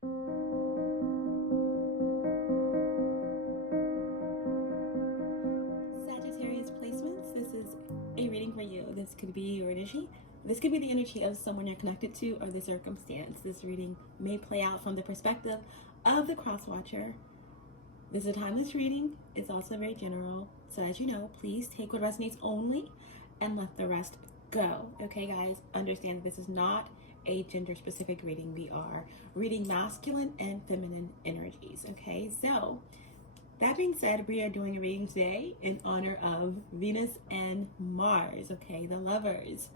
Sagittarius placements. This is a reading for you. This could be your energy. This could be the energy of someone you're connected to or the circumstance. This reading may play out from the perspective of the cross watcher. This is a timeless reading. It's also very general. So as you know, please take what resonates only and let the rest go. Okay, guys? Understand this is not a gender-specific reading. We are reading masculine and feminine energies. Okay, so that being said, we are doing a reading today in honor of Venus and Mars, okay, the lovers.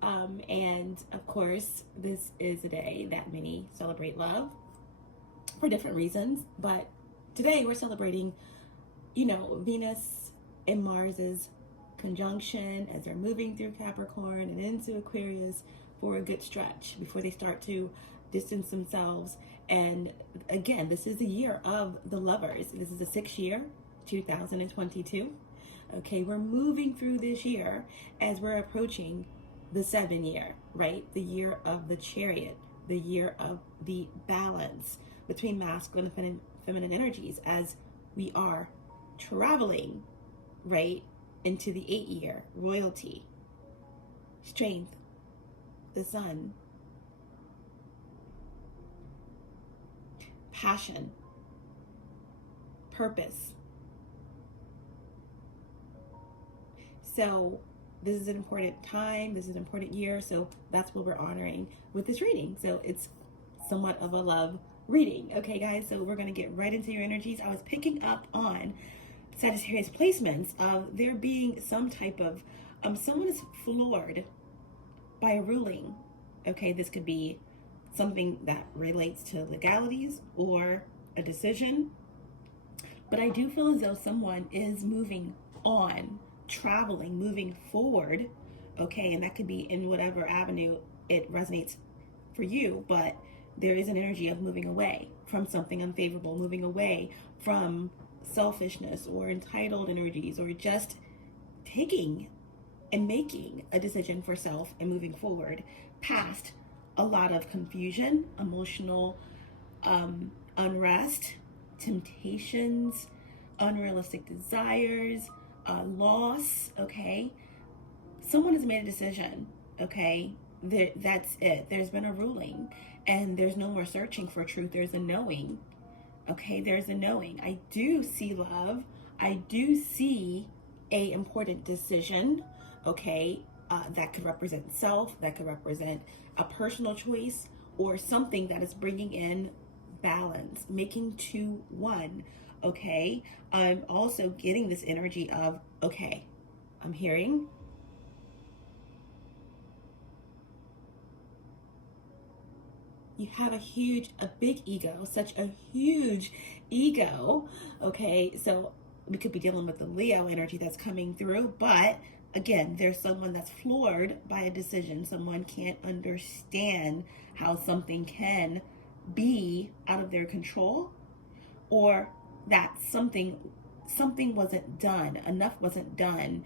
And of course, this is a day that many celebrate love for different reasons. But today we're celebrating, Venus and Mars's conjunction as they're moving through Capricorn and into Aquarius for a good stretch before they start to distance themselves. And again, this is the year of the lovers. This is the 6th year, 2022. Okay, we're moving through this year as we're approaching the 7th year, right? The year of the Chariot, the year of the balance between masculine and feminine energies as we are traveling, right, into the 8th year, royalty, strength, the sun, passion, purpose. So this is an important time, this is an important year, so that's what we're honoring with this reading. So it's somewhat of a love reading. Okay, guys, so we're going to get right into your energies. I was picking up on Sagittarius placements of there being some type of, someone is floored by a ruling. Okay, this could be something that relates to legalities or a decision. But I do feel as though someone is moving on, traveling, moving forward. Okay, and that could be in whatever avenue it resonates for you, but there is an energy of moving away from something unfavorable, moving away from selfishness or entitled energies, or just taking and making a decision for self and moving forward past a lot of confusion, emotional unrest, temptations, unrealistic desires, loss. Okay, someone has made a decision. Okay, that's it. There's been a ruling and there's no more searching for truth. There's a knowing. Okay, there's a knowing. I do see love. I do see a important decision. Okay, that could represent self, that could represent a personal choice, or something that is bringing in balance, making two one. Okay, I'm also getting this energy of, okay, I'm hearing you have a big ego, such a huge ego. Okay, so we could be dealing with the Leo energy that's coming through, but again, there's someone that's floored by a decision. Someone can't understand how something can be out of their control, or that something wasn't done, enough wasn't done,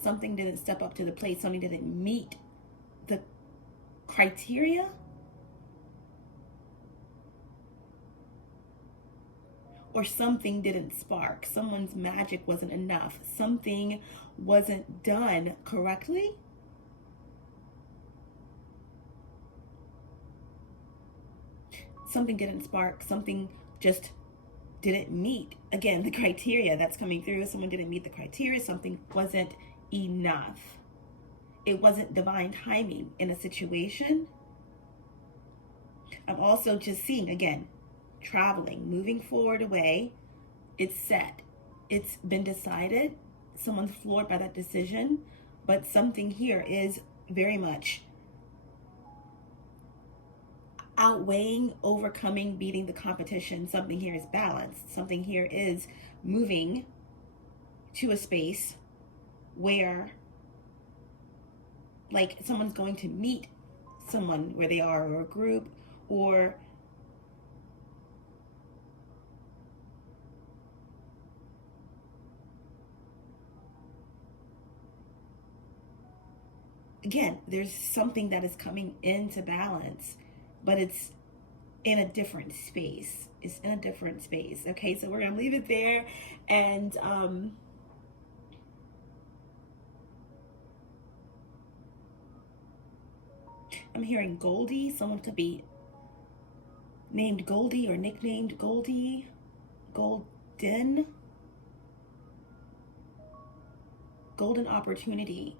something didn't step up to the plate, something didn't meet the criteria. Or something didn't spark. Someone's magic wasn't enough. Something wasn't done correctly. Something didn't spark. Something just didn't meet, again, the criteria that's coming through. Someone didn't meet the criteria. Something wasn't enough. It wasn't divine timing in a situation. I'm also just seeing, again, traveling, moving forward away. It's set. It's been decided. Someone's floored by that decision, but something here is very much outweighing, overcoming, beating the competition. Something here is balanced. Something here is moving to a space where, like, someone's going to meet someone where they are, or a group, or again, there's something that is coming into balance, but it's in a different space. It's in a different space. Okay, so we're gonna leave it there. And I'm hearing Goldie. Someone could be named Goldie or nicknamed Goldie. Golden opportunity.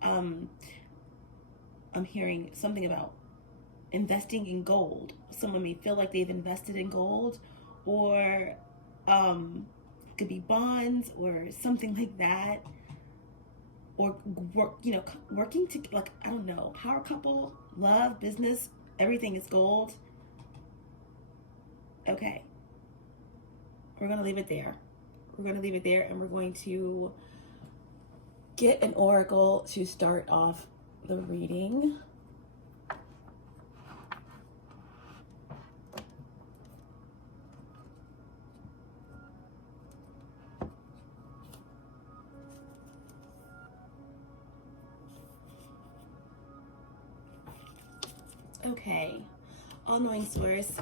I'm hearing something about investing in gold. Someone may feel like they've invested in gold, or could be bonds or something like that, or working to, like, I don't know, power couple, love, business, everything is gold. Okay, we're gonna leave it there. We're gonna leave it there, and we're going to get an oracle to start off the reading. Okay, all-knowing source,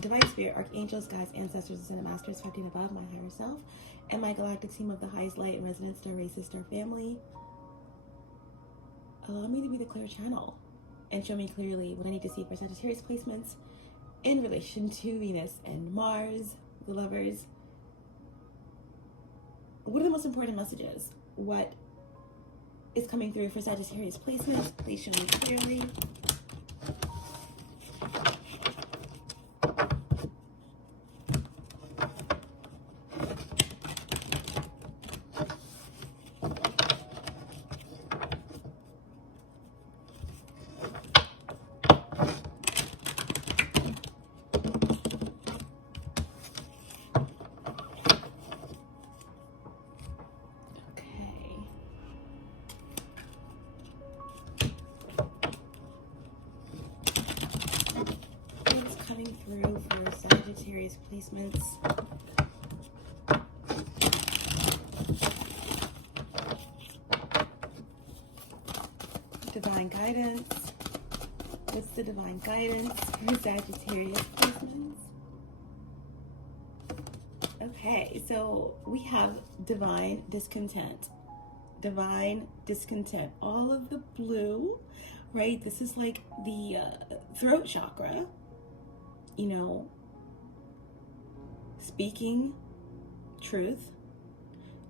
divine spirit, archangels, guides, ancestors, ascended masters, 15 above, my higher self, and my galactic team of the highest light and resonance, star races, star family. Allow me to be the clear channel and show me clearly what I need to see for Sagittarius placements in relation to Venus and Mars, the lovers. What are the most important messages? What is coming through for Sagittarius placements? Please show me clearly. Through for Sagittarius placements. Divine guidance. What's the divine guidance for Sagittarius placements? Okay, so we have divine discontent. Divine discontent. All of the blue, right? This is like the throat chakra. You know, speaking truth,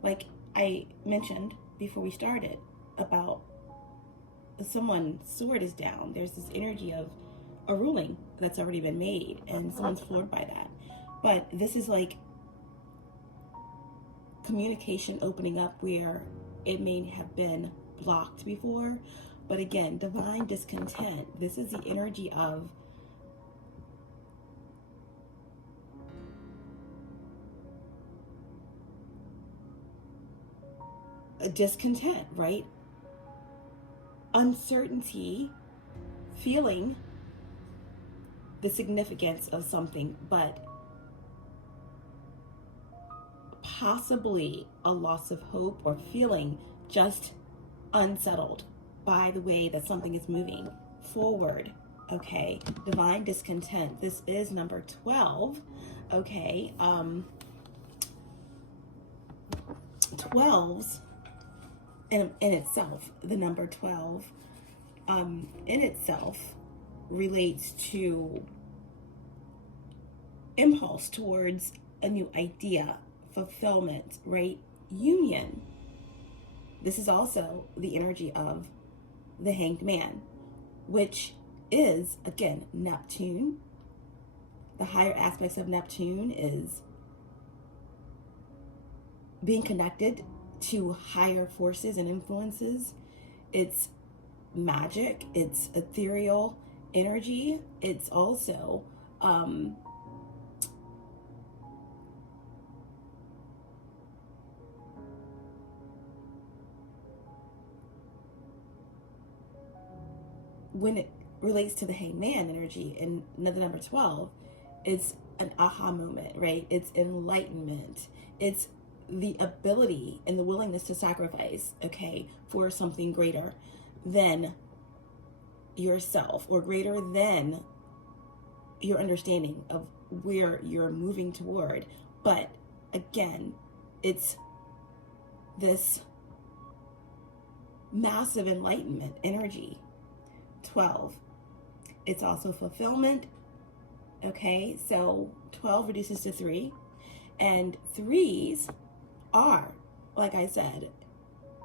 like I mentioned before we started about someone's sword is down. There's this energy of a ruling that's already been made and someone's floored by that. But this is like communication opening up where it may have been blocked before. But again, divine discontent. This is the energy of discontent, right? Uncertainty, feeling the significance of something, but possibly a loss of hope or feeling just unsettled by the way that something is moving forward. Okay, divine discontent. This is number 12. Okay, 12s in itself, the number 12 in itself relates to impulse towards a new idea, fulfillment, right? Union. This is also the energy of the Hanged Man, which is, again, Neptune. The higher aspects of Neptune is being connected to higher forces and influences. It's magic, it's ethereal energy. It's also when it relates to the Hanged Man energy and the number 12, it's an aha moment, right? It's enlightenment. It's the ability and the willingness to sacrifice, okay, for something greater than yourself or greater than your understanding of where you're moving toward. But again, it's this massive enlightenment energy. 12, it's also fulfillment. Okay, so 12 reduces to 3, and 3s are, like I said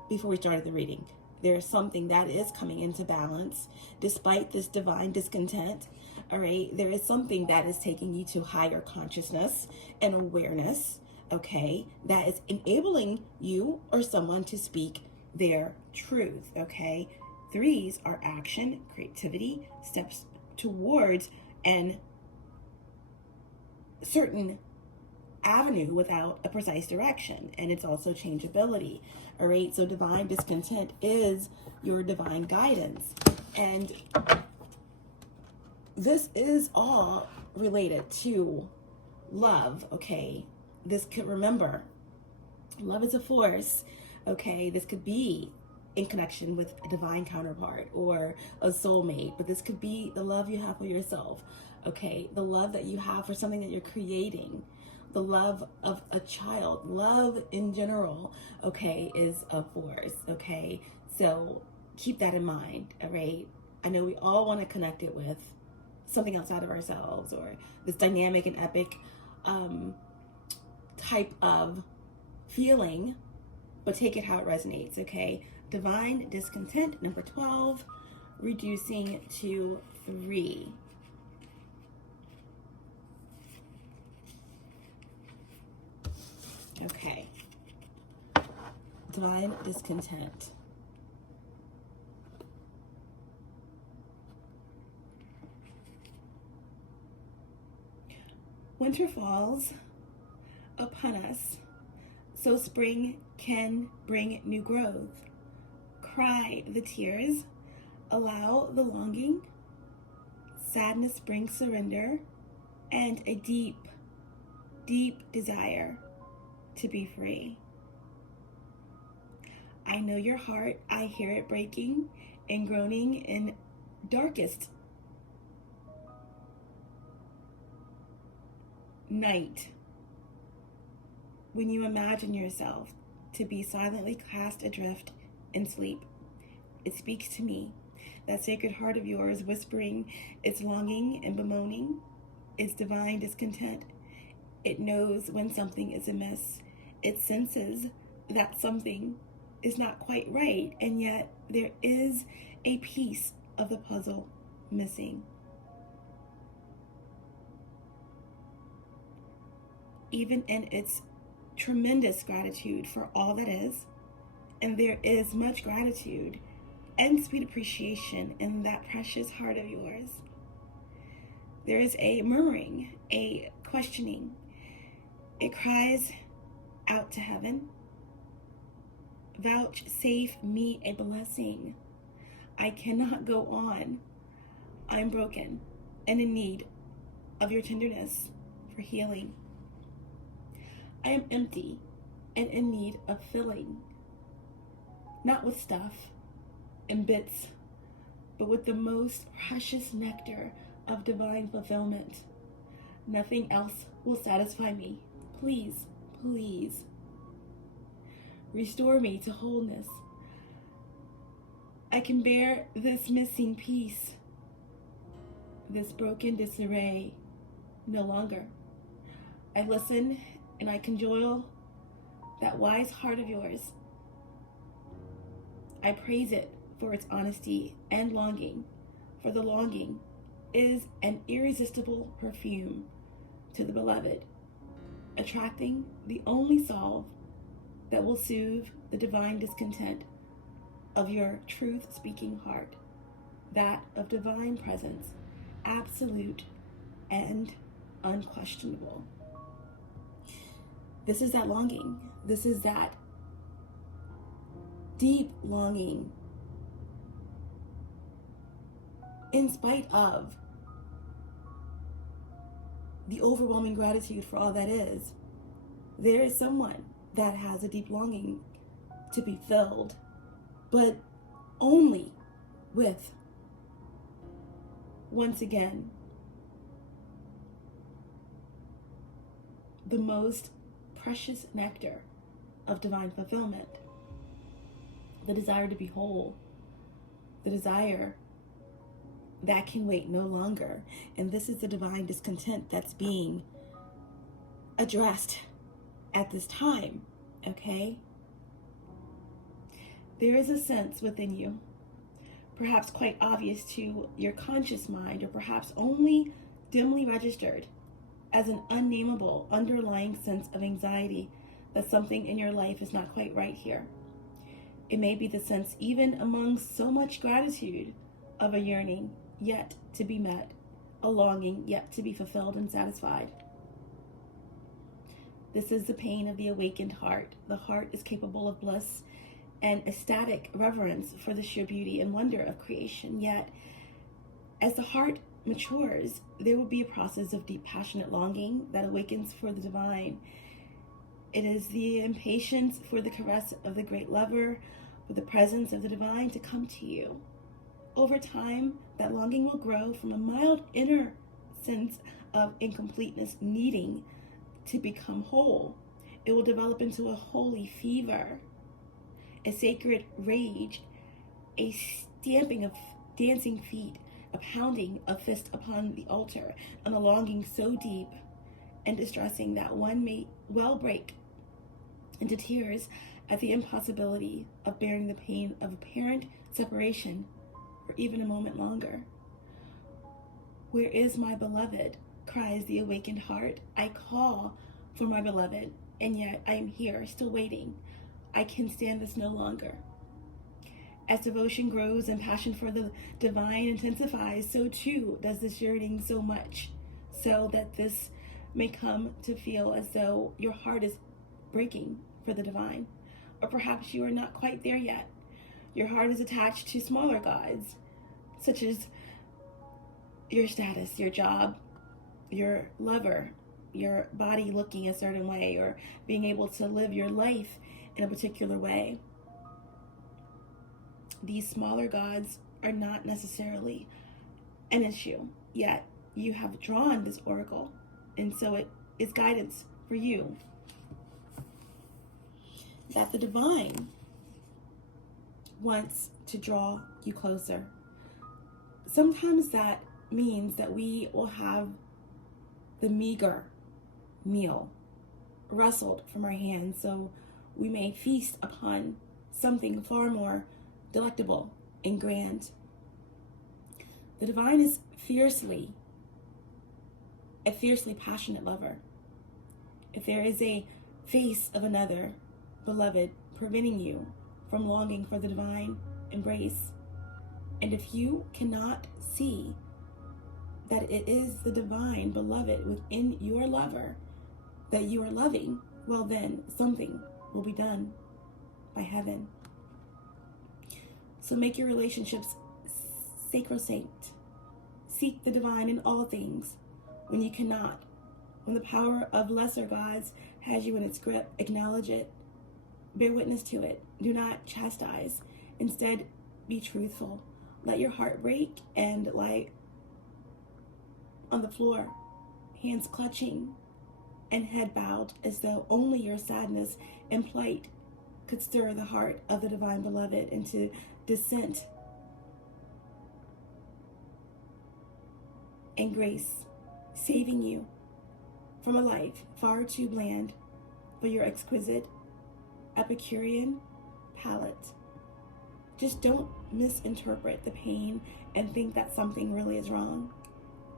before we started the reading, there's something that is coming into balance despite this divine discontent. All right, there is something that is taking you to higher consciousness and awareness, okay, that is enabling you or someone to speak their truth, okay? 3s are action, creativity, steps towards an certain avenue without a precise direction, and it's also changeability. All right, so divine discontent is your divine guidance, and this is all related to love. Okay, this could, remember, love is a force. Okay, this could be in connection with a divine counterpart or a soulmate, but this could be the love you have for yourself. Okay, the love that you have for something that you're creating, the love of a child, love in general, okay, is a force. Okay, so keep that in mind. All right, I know we all want to connect it with something outside of ourselves, or this dynamic and epic type of feeling, but take it how it resonates. Okay, divine discontent, number 12, reducing to 3. Okay, divine discontent. Winter falls upon us, so spring can bring new growth. Cry the tears, allow the longing, sadness brings surrender, and a deep, deep desire to be free. I know your heart, I hear it breaking and groaning in darkest night, when you imagine yourself to be silently cast adrift in sleep. It speaks to me, that sacred heart of yours, whispering its longing and bemoaning, its divine discontent. It knows when something is amiss. It senses that something is not quite right, and yet there is a piece of the puzzle missing. Even in its tremendous gratitude for all that is, and there is much gratitude and sweet appreciation in that precious heart of yours, there is a murmuring, a questioning. It cries out to heaven, vouchsafe me a blessing. I cannot go on. I'm broken and in need of your tenderness for healing. I am empty and in need of filling, not with stuff and bits, but with the most precious nectar of divine fulfillment. Nothing else will satisfy me. Please, please, restore me to wholeness. I can bear this missing piece, this broken disarray no longer. I listen and I conjure that wise heart of yours. I praise it for its honesty and longing, for the longing is an irresistible perfume to the beloved, attracting the only salve that will soothe the divine discontent of your truth-speaking heart, that of divine presence, absolute and unquestionable. This is that longing. This is that deep longing, in spite of the overwhelming gratitude for all that is. There is someone that has a deep longing to be filled, but only with, once again, the most precious nectar of divine fulfillment. The desire to be whole, the desire that can wait no longer. And this is the divine discontent that's being addressed at this time, okay? There is a sense within you, perhaps quite obvious to your conscious mind, or perhaps only dimly registered, as an unnameable underlying sense of anxiety that something in your life is not quite right here. It may be the sense, even among so much gratitude, of a yearning yet to be met, a longing yet to be fulfilled and satisfied. This is the pain of the awakened heart. The heart is capable of bliss and ecstatic reverence for the sheer beauty and wonder of creation. Yet, as the heart matures, there will be a process of deep, passionate longing that awakens for the divine. It is the impatience for the caress of the great lover, for the presence of the divine to come to you. Over time, that longing will grow from a mild inner sense of incompleteness, needing to become whole. It will develop into a holy fever, a sacred rage, a stamping of dancing feet, a pounding of fist upon the altar, and a longing so deep and distressing that one may well break into tears at the impossibility of bearing the pain of apparent separation for even a moment longer. Where is my beloved? Cries the awakened heart. I call for my beloved, and yet I am here, still waiting. I can stand this no longer. As devotion grows and passion for the divine intensifies, so too does this yearning so much, so that this may come to feel as though your heart is breaking for the divine. Or perhaps you are not quite there yet. Your heart is attached to smaller gods, such as your status, your job, your lover, your body looking a certain way, or being able to live your life in a particular way. These smaller gods are not necessarily an issue, yet you have drawn this oracle, and so it is guidance for you that the divine wants to draw you closer. Sometimes that means that we will have the meager meal wrestled from our hands, so we may feast upon something far more delectable and grand. The divine is a fiercely passionate lover. If there is a face of another beloved preventing you from longing for the divine embrace, and if you cannot see that it is the divine beloved within your lover that you are loving, well then something will be done by heaven. So make your relationships sacrosanct. Seek the divine in all things. When you cannot, when the power of lesser gods has you in its grip, acknowledge it. Bear witness to it. Do not chastise. Instead, be truthful. Let your heart break and lie on the floor, hands clutching and head bowed, as though only your sadness and plight could stir the heart of the divine beloved into descent and grace, saving you from a life far too bland for your exquisite Epicurean palate. Just don't misinterpret the pain and think that something really is wrong.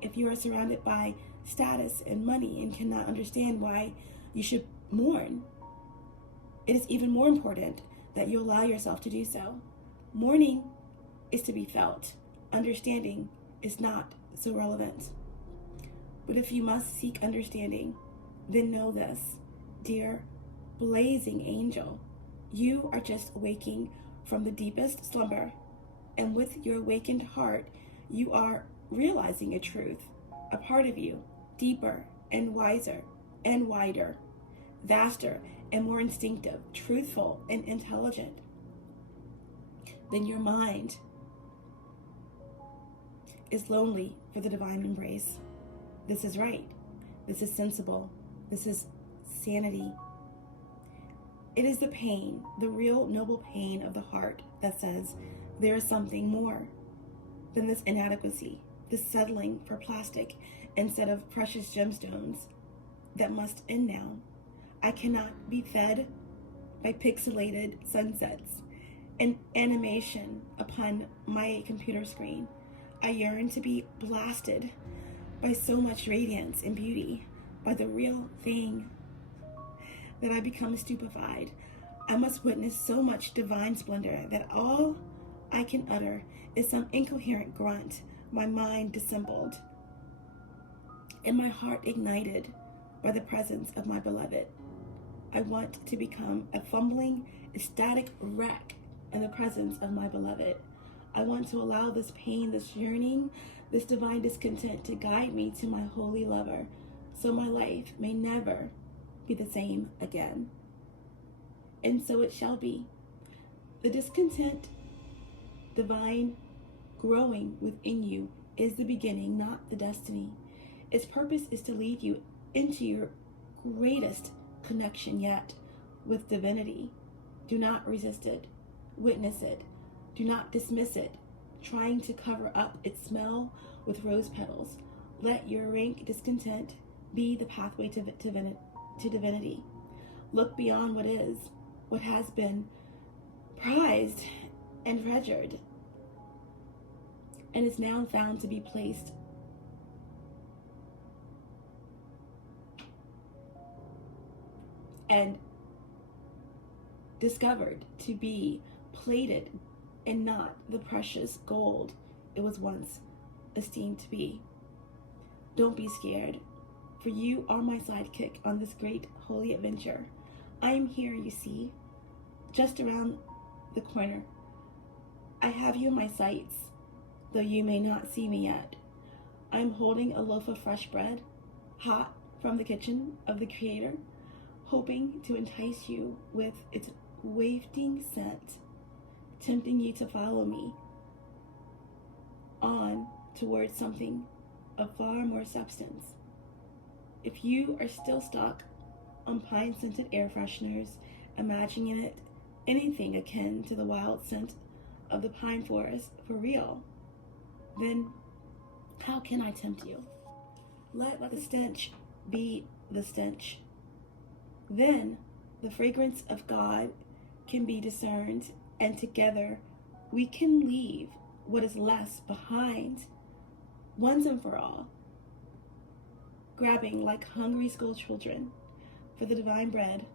If you are surrounded by status and money and cannot understand why you should mourn, it is even more important that you allow yourself to do so. Mourning is to be felt. Understanding is not so relevant. But if you must seek understanding, then know this, dear blazing angel, you are just waking from the deepest slumber, and with your awakened heart, you are realizing a truth, a part of you, deeper and wiser and wider, vaster and more instinctive, truthful and intelligent than your mind is lonely for the divine embrace. This is right. This is sensible. This is insanity. It is the pain, the real noble pain of the heart that says there is something more than this inadequacy, this settling for plastic instead of precious gemstones that must end now. I cannot be fed by pixelated sunsets and animation upon my computer screen. I yearn to be blasted by so much radiance and beauty, by the real thing, that I become stupefied. I must witness so much divine splendor that all I can utter is some incoherent grunt, my mind dissembled, and my heart ignited by the presence of my beloved. I want to become a fumbling, ecstatic wreck in the presence of my beloved. I want to allow this pain, this yearning, this divine discontent to guide me to my holy lover, so my life may never be the same again. And so it shall be. The discontent, divine, growing within you is the beginning, not the destiny. Its purpose is to lead you into your greatest connection yet with divinity. Do not resist it. Witness it. Do not dismiss it, trying to cover up its smell with rose petals. Let your rank discontent be the pathway to divinity. Look beyond what is, what has been prized and treasured, and is now found to be placed and discovered to be plated and not the precious gold it was once esteemed to be. Don't be scared, for you are my sidekick on this great holy adventure. I am here, you see, just around the corner. I have you in my sights, though you may not see me yet. I am holding a loaf of fresh bread, hot from the kitchen of the Creator, hoping to entice you with its wafting scent, tempting you to follow me on towards something of far more substance. If you are still stuck on pine-scented air fresheners, imagining it anything akin to the wild scent of the pine forest for real, then how can I tempt you? Let the stench be the stench. Then the fragrance of God can be discerned, and together we can leave what is less behind once and for all, grabbing like hungry school children for the divine bread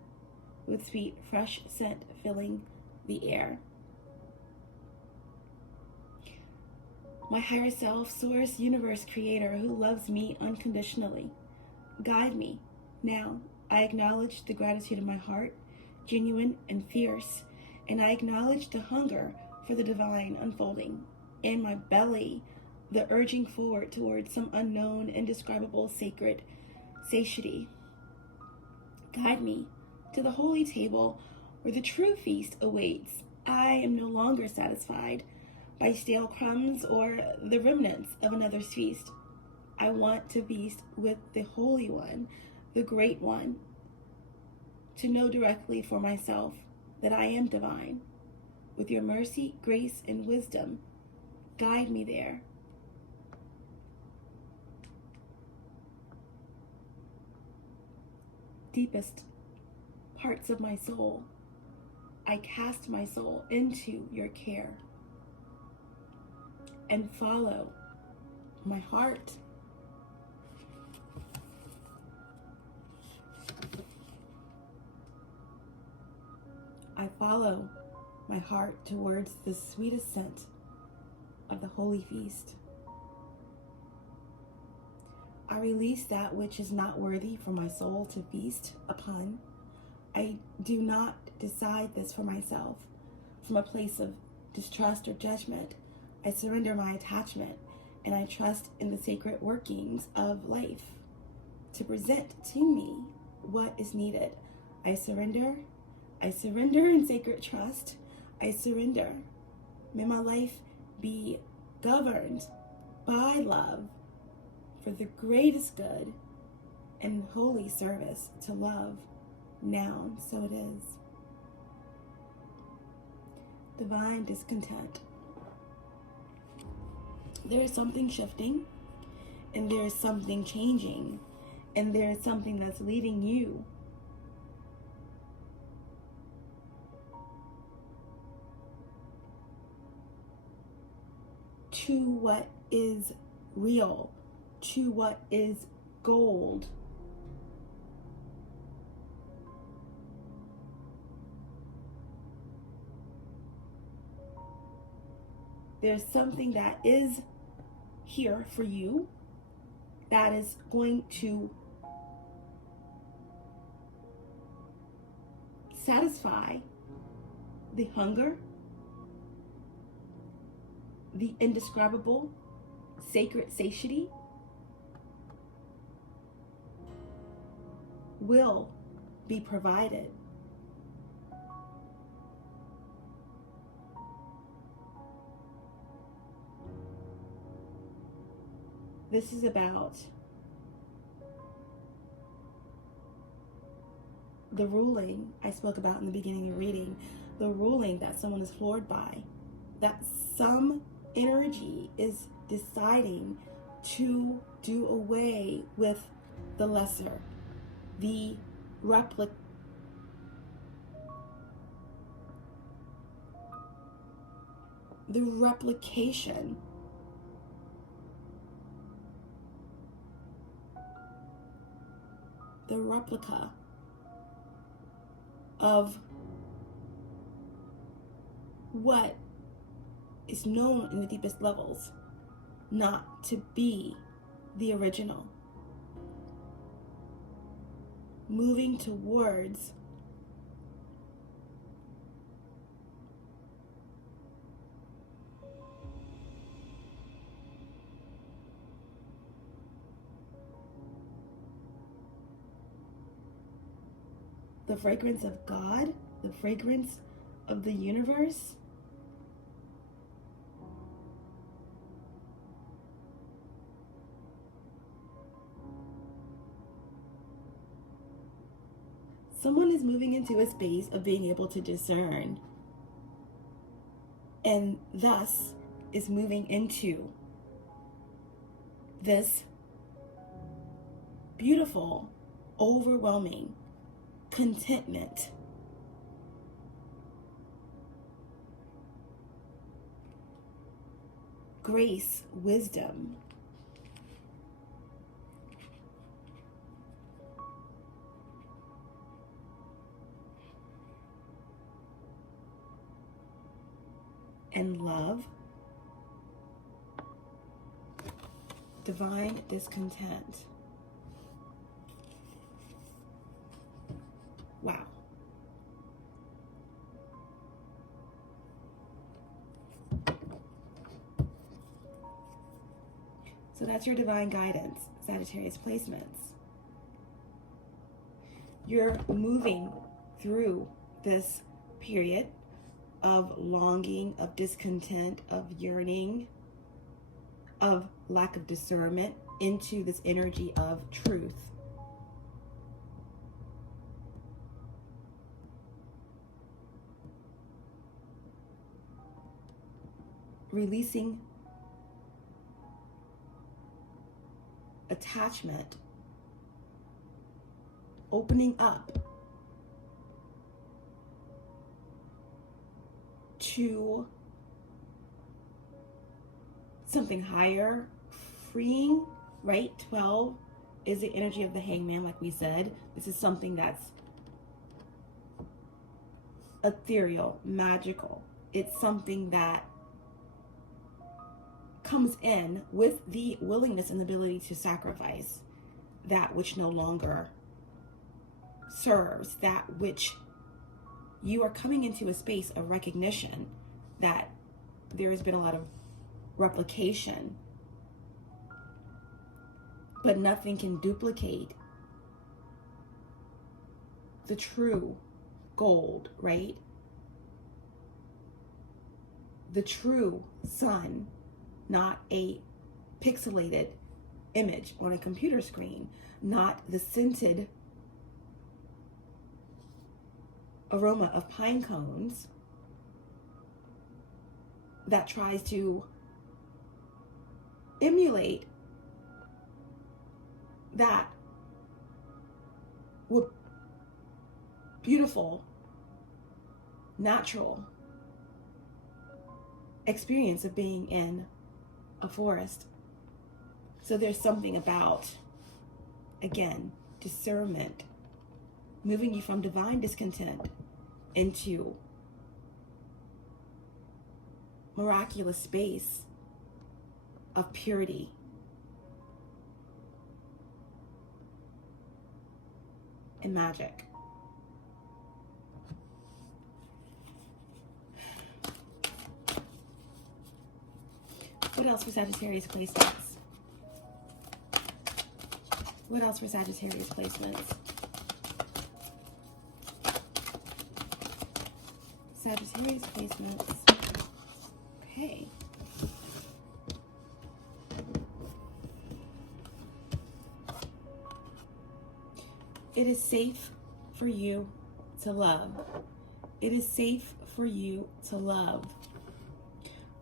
with sweet, fresh scent filling the air. My higher self, source, universe, creator, who loves me unconditionally, guide me. Now, I acknowledge the gratitude of my heart, genuine and fierce, and I acknowledge the hunger for the divine unfolding in my belly, the urging forward towards some unknown, indescribable, sacred satiety. Guide me to the holy table where the true feast awaits. I am no longer satisfied by stale crumbs or the remnants of another's feast. I want to feast with the Holy One, the Great One, to know directly for myself that I am divine. With your mercy, grace, and wisdom, guide me there. Deepest parts of my soul, I cast my soul into your care and follow my heart. I follow my heart towards the sweetest scent of the holy feast. I release that which is not worthy for my soul to feast upon. I do not decide this for myself from a place of distrust or judgment. I surrender my attachment and I trust in the sacred workings of life to present to me what is needed. I surrender in sacred trust. I surrender. May my life be governed by love for the greatest good and holy service to love Noun, so it is. Divine discontent. There is something shifting, and there is something changing, and there is something that's leading you to what is real, to what is gold. There's something that is here for you that is going to satisfy the hunger, the indescribable, sacred satiety, will be provided. This is about the ruling I spoke about in the beginning of the reading, the ruling that someone is floored by, that some energy is deciding to do away with the lesser, the replication the replica of what is known in the deepest levels not to be the original. Moving towards the fragrance of God, the fragrance of the universe. Someone is moving into a space of being able to discern, and thus is moving into this beautiful, overwhelming contentment. Grace, wisdom. And love. Divine discontent. Wow. So that's your divine guidance, Sagittarius placements. You're moving through this period of longing, of discontent, of yearning, of lack of discernment into this energy of truth. Releasing attachment, opening up to something higher, freeing, right? 12 is the energy of the hangman, like we said. This is something that's ethereal, magical. It's something that comes in with the willingness and ability to sacrifice that which no longer serves, that which you are coming into a space of recognition that there has been a lot of replication, but nothing can duplicate the true gold, right? The true sun, not a pixelated image on a computer screen, not the scented aroma of pine cones that tries to emulate that beautiful, natural experience of being in a forest. So there's something about, again, discernment, moving you from divine discontent into miraculous space of purity. And magic. What else for Sagittarius placements? What else for Sagittarius placements? Sagittarius placements. Okay. It is safe for you to love. It is safe for you to love.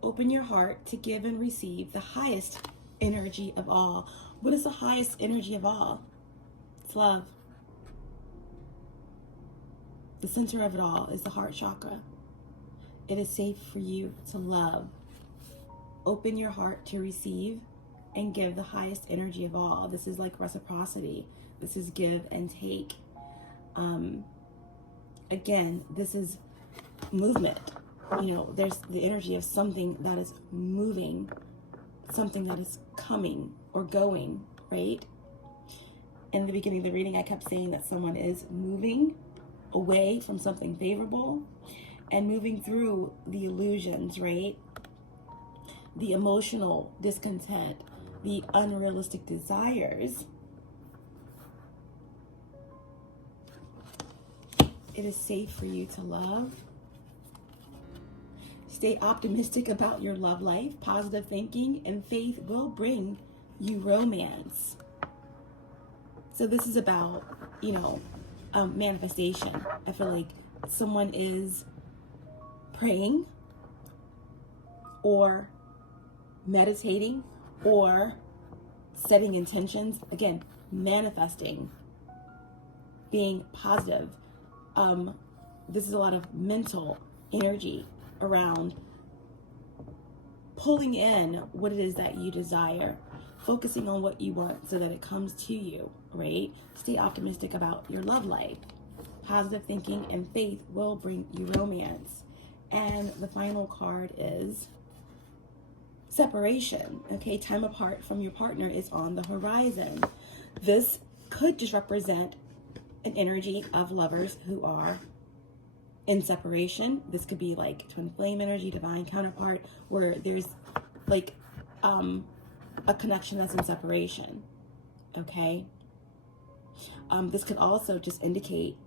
Open your heart to give and receive the highest energy of all. What is the highest energy of all? It's love. The center of it all is the heart chakra. It is safe for you to love. Open your heart to receive and give the highest energy of all. This is like reciprocity. This is give and take. Again, this is movement. You know, there's the energy of something that is moving, something that is coming or going, right? In the beginning of the reading, I kept saying that someone is moving away from something favorable and moving through the illusions, right? The emotional discontent, the unrealistic desires. It is safe for you to love. Stay optimistic about your love life. Positive thinking and faith will bring you romance. So this is about, you know, manifestation. I feel like someone is praying or meditating or setting intentions. Again, manifesting, being positive. This is a lot of mental energy around pulling in what it is that you desire, focusing on what you want so that it comes to you, right? Stay optimistic about your love life. Positive thinking and faith will bring you romance. And the final card is separation. Okay, time apart from your partner is on the horizon. This could just represent an energy of lovers who are in separation. This could be like twin flame energy, divine counterpart, where there's like a connection that's in separation. Okay, this could also just indicate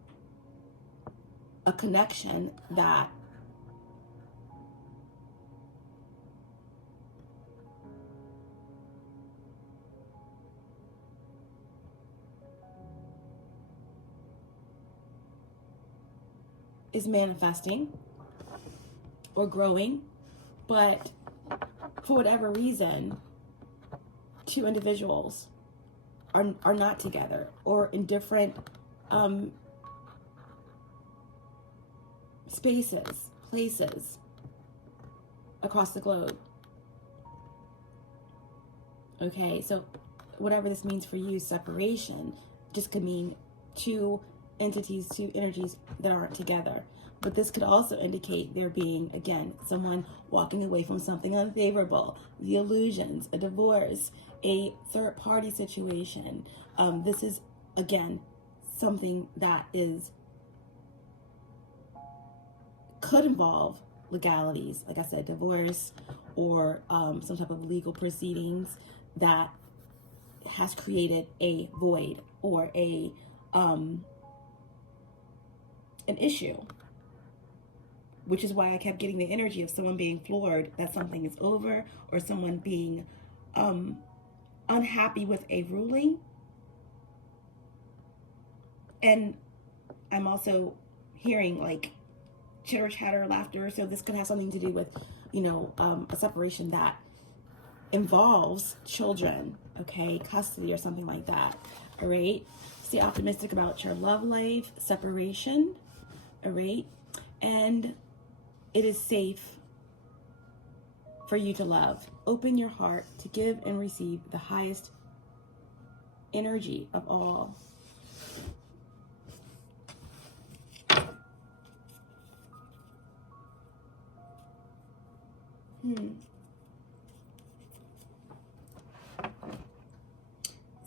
a connection that is manifesting or growing, but for whatever reason, two individuals are not together or in different spaces, places across the globe. Okay, so whatever this means for you, separation just could mean two entities, two energies that aren't together. But this could also indicate there being, again, someone walking away from something unfavorable, the illusions, a divorce, a third-party situation. This is, again, something that could involve legalities, like I said, divorce or some type of legal proceedings that has created a void or an issue, which is why I kept getting the energy of someone being floored that something is over, or someone being unhappy with a ruling. And I'm also hearing like chitter chatter, laughter. So this could have something to do with, you know, a separation that involves children, okay, custody or something like that. All right, stay optimistic about your love life, separation. All right, and it is safe for you to love. Open your heart to give and receive the highest energy of all.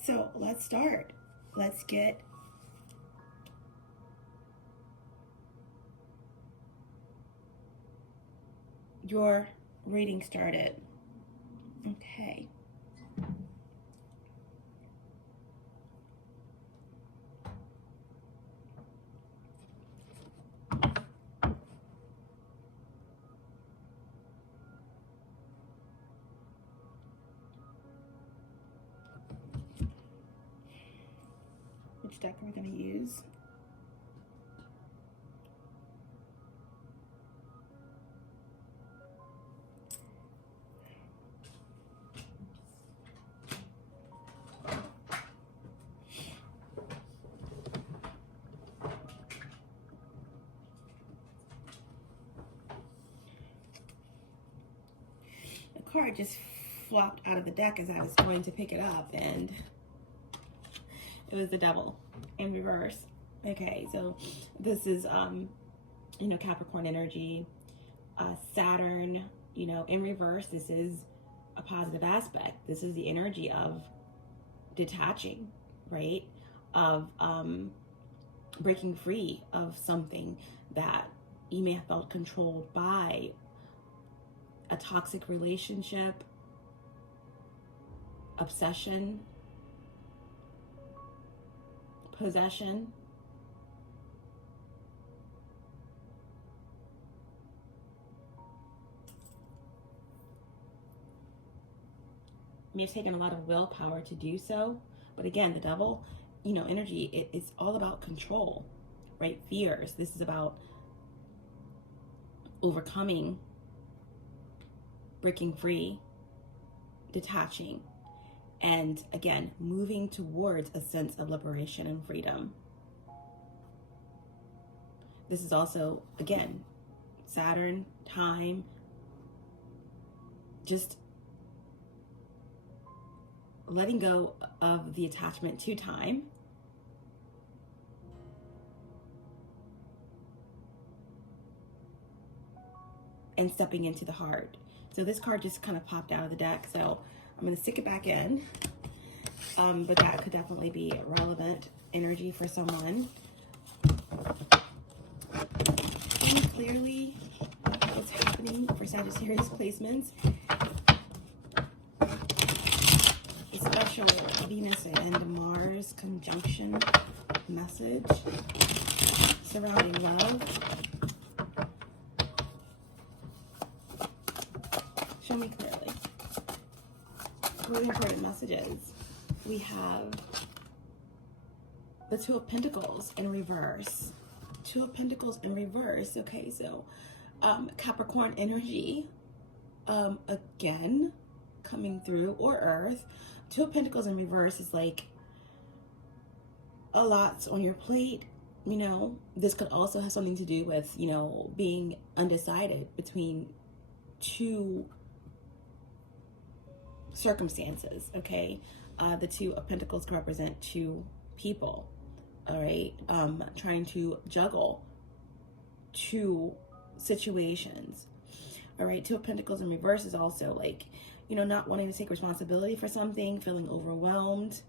So let's start. Let's get your reading started. Okay. Which deck are we going to use? The card just flopped out of the deck as I was going to pick it up, and it was the Devil in reverse. Okay, so this is, you know, Capricorn energy, Saturn, you know, in reverse. This is a positive aspect. This is the energy of detaching, right? Of breaking free of something that you may have felt controlled by, a toxic relationship, obsession, possession. May have taken a lot of willpower to do so, but again, the Devil, you know, energy, it's all about control, right? Fears. This is about overcoming, breaking free, detaching, and again, moving towards a sense of liberation and freedom. This is also, again, Saturn, time, just letting go of the attachment to time. And stepping into the heart. So this card just kind of popped out of the deck, so I'm going to stick it back in. But that could definitely be a relevant energy for someone. And clearly, what's happening for Sagittarius placements. A special Venus and Mars conjunction message surrounding love. Show me clearly. Really important messages. We have the Two of Pentacles in reverse. Two of Pentacles in reverse. Okay, so Capricorn energy, again, coming through, or Earth. Two of Pentacles in reverse is like a lot on your plate. You know, this could also have something to do with, you know, being undecided between two circumstances. Okay, the Two of Pentacles can represent two people. All right, trying to juggle two situations. All right, Two of Pentacles in reverse is also like, you know, not wanting to take responsibility for something, feeling overwhelmed,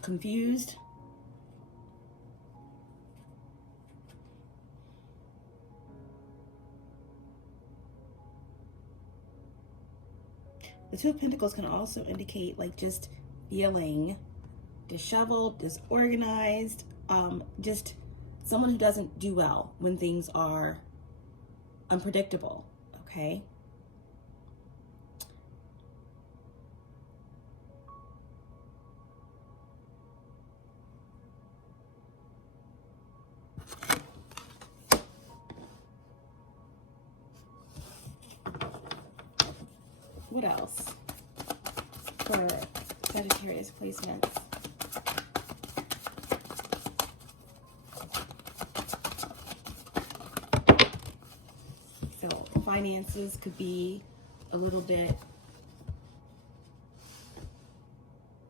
confused. The Two of Pentacles can also indicate like just feeling disheveled, disorganized, just someone who doesn't do well when things are unpredictable, okay? What else for Sagittarius placements? So finances could be a little bit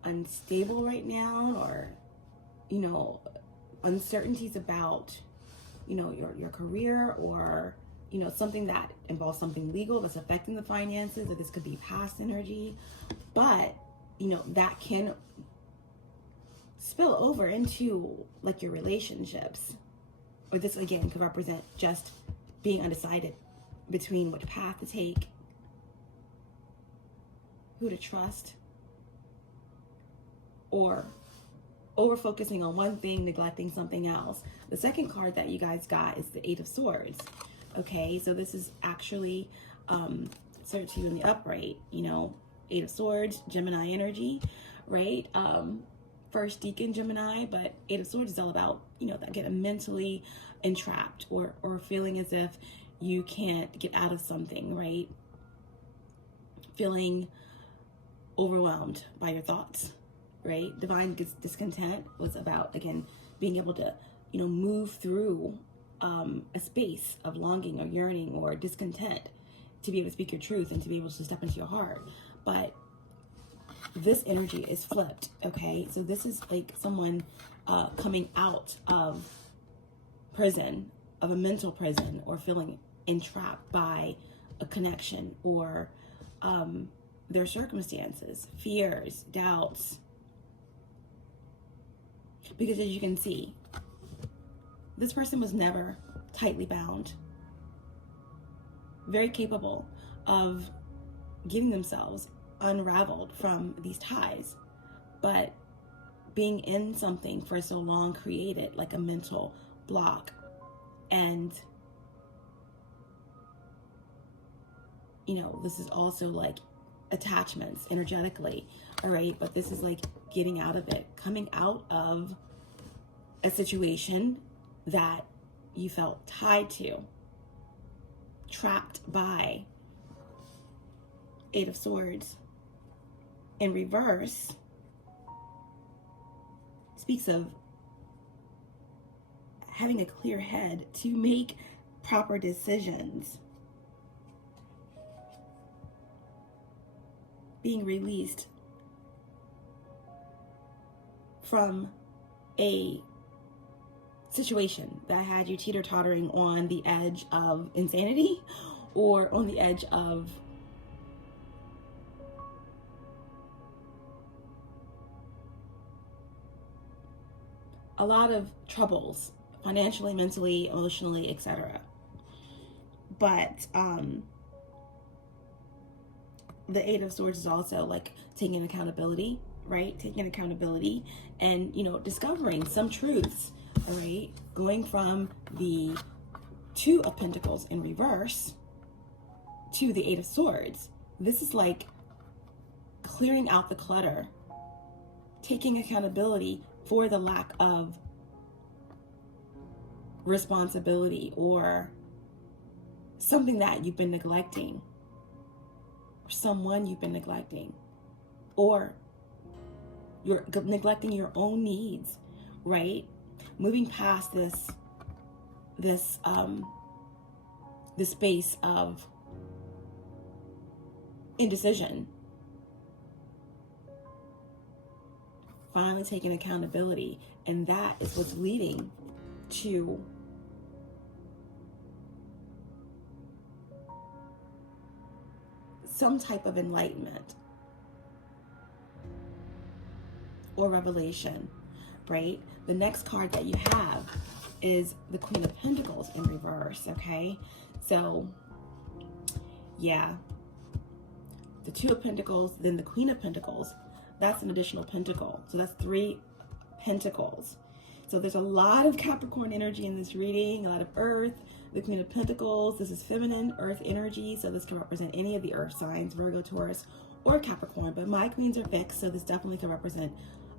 unstable right now, or, you know, uncertainties about, you know, your career, or, you know, something that involves something legal that's affecting the finances, or this could be past energy. But, you know, that can spill over into like your relationships, or this again could represent just being undecided between which path to take, who to trust, or over focusing on one thing, neglecting something else. The second card that you guys got is the Eight of Swords. Okay, so this is actually served to you in the upright, you know, Eight of Swords, Gemini energy, right? First deacon Gemini, but Eight of Swords is all about, you know, that getting mentally entrapped, or feeling as if you can't get out of something, right? Feeling overwhelmed by your thoughts, right? Divine discontent was about, again, being able to, you know, move through a space of longing or yearning or discontent, to be able to speak your truth and to be able to step into your heart. But this energy is flipped, okay? So this is like someone coming out of prison, of a mental prison, or feeling entrapped by a connection, or their circumstances, fears, doubts. Because as you can see, this person was never tightly bound. Very capable of getting themselves unraveled from these ties. But being in something for so long created like a mental block. And, you know, this is also like attachments energetically, all right? But this is like getting out of it, coming out of a situation that you felt tied to, trapped by. Eight of Swords in reverse speaks of having a clear head to make proper decisions, being released from a situation that had you teeter-tottering on the edge of insanity, or on the edge of a lot of troubles, financially, mentally, emotionally, etc. But the Eight of Swords is also like taking accountability, right? Taking accountability and, you know, discovering some truths, all right? Going from the Two of Pentacles in reverse to the Eight of Swords. This is like clearing out the clutter, taking accountability for the lack of responsibility, or something that you've been neglecting, or someone you've been neglecting, or you're neglecting your own needs, right? Moving past this space of indecision. Finally taking accountability, and that is what's leading to some type of enlightenment or revelation, right? The next card that you have is the Queen of Pentacles in reverse, okay? So, yeah, the Two of Pentacles, then the Queen of Pentacles, that's an additional pentacle. So that's 3 pentacles. So there's a lot of Capricorn energy in this reading, a lot of Earth, the Queen of Pentacles. This is feminine Earth energy. So this can represent any of the Earth signs, Virgo, Taurus, or Capricorn. But my queens are fixed, so this definitely can represent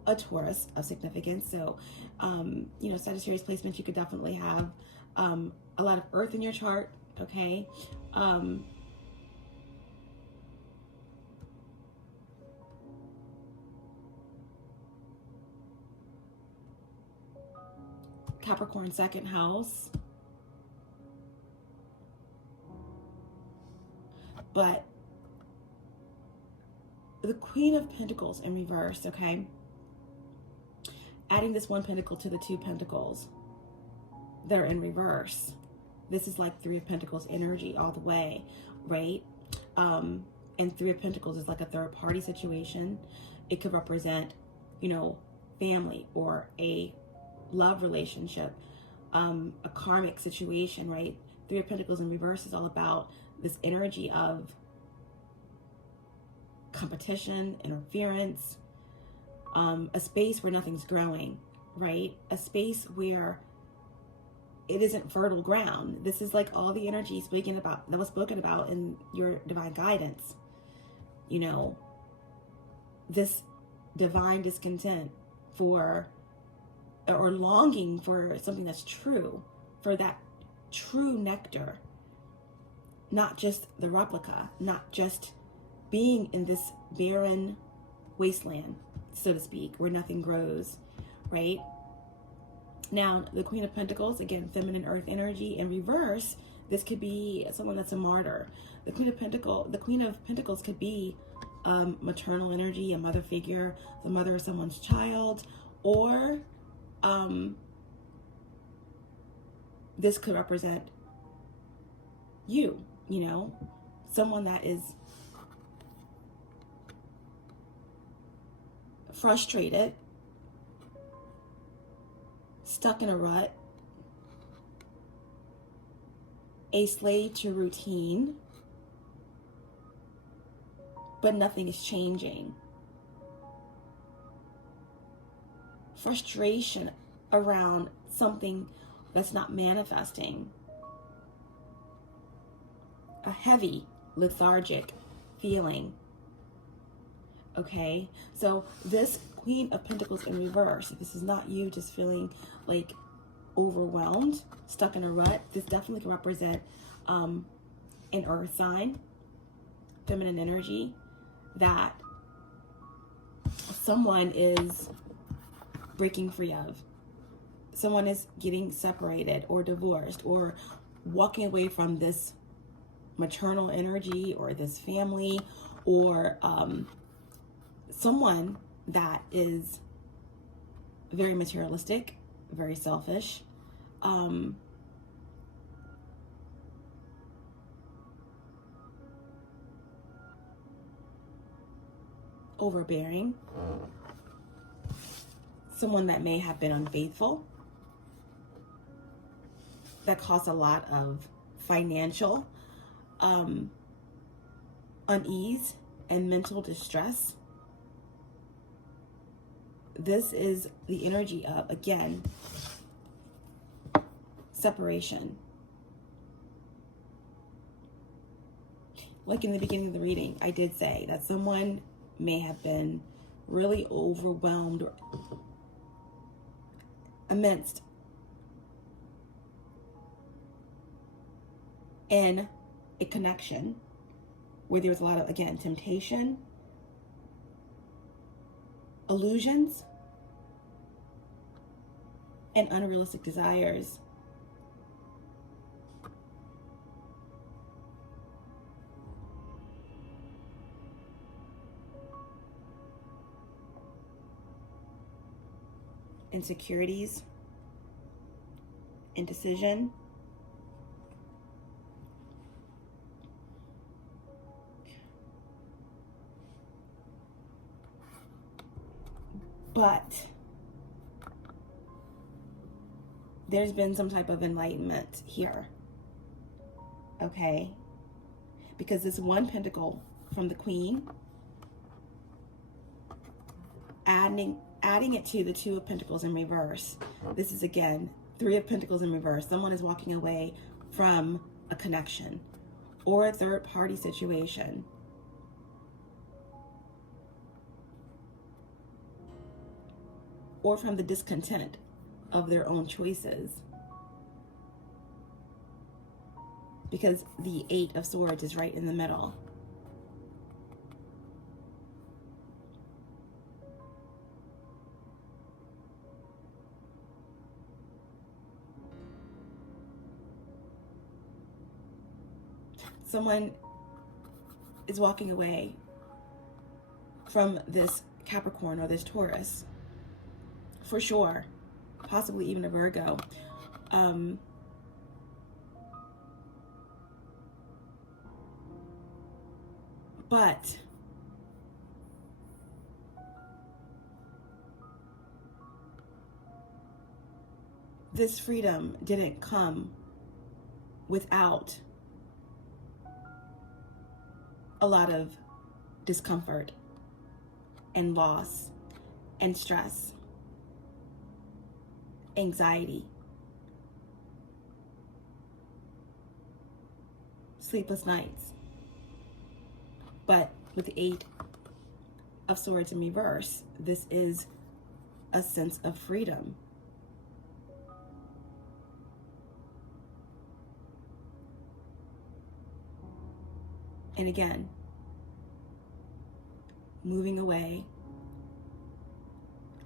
a Taurus of significance. So, you know, Sagittarius placements, you could definitely have a lot of Earth in your chart, okay? Capricorn second house. But the Queen of Pentacles in reverse, okay? Adding this one pentacle to the two pentacles that are in reverse. This is like Three of Pentacles energy all the way, right? And Three of Pentacles is like a third party situation. It could represent, you know, family or a love relationship, a karmic situation, right? Three of Pentacles in reverse is all about this energy of competition, interference, a space where nothing's growing, right? A space where it isn't fertile ground. This is like all the energy that was spoken about in your divine guidance. You know, this divine discontent for, or longing for something that's true, for that true nectar, not just the replica, not just being in this barren wasteland, so to speak, where nothing grows, right? Now, the Queen of Pentacles, again, feminine earth energy in reverse. This could be someone that's a martyr. The Queen of Pentacles could be maternal energy, a mother figure, the mother of someone's child, or this could represent you know, someone that is frustrated, stuck in a rut, a slave to routine, but nothing is changing. Frustration around something that's not manifesting. A heavy, lethargic feeling. Okay, so this Queen of Pentacles in reverse, if this is not you just feeling like overwhelmed, stuck in a rut, this definitely can represent an earth sign, feminine energy, that someone is breaking free of. Someone is getting separated or divorced or walking away from this maternal energy or this family, or someone that is very materialistic, very selfish, overbearing, someone that may have been unfaithful, that caused a lot of financial unease and mental distress. This is the energy of, again, separation. Like in the beginning of the reading, I did say that someone may have been really overwhelmed or immersed in a connection where there was a lot of, again, temptation, illusions, and unrealistic desires. Insecurities, indecision, but there's been some type of enlightenment here, okay? Because this one pentacle from the Queen, adding it to the Two of Pentacles in reverse. This is, again, Three of Pentacles in reverse. Someone is walking away from a connection or a third party situation. Or from the discontent of their own choices. Because the Eight of Swords is right in the middle. someone is walking away from this Capricorn or this Taurus, for sure, possibly even a Virgo. But this freedom didn't come without a lot of discomfort and loss and stress, anxiety, sleepless nights. But with the 8 of Swords in reverse, this is a sense of freedom. And again, moving away,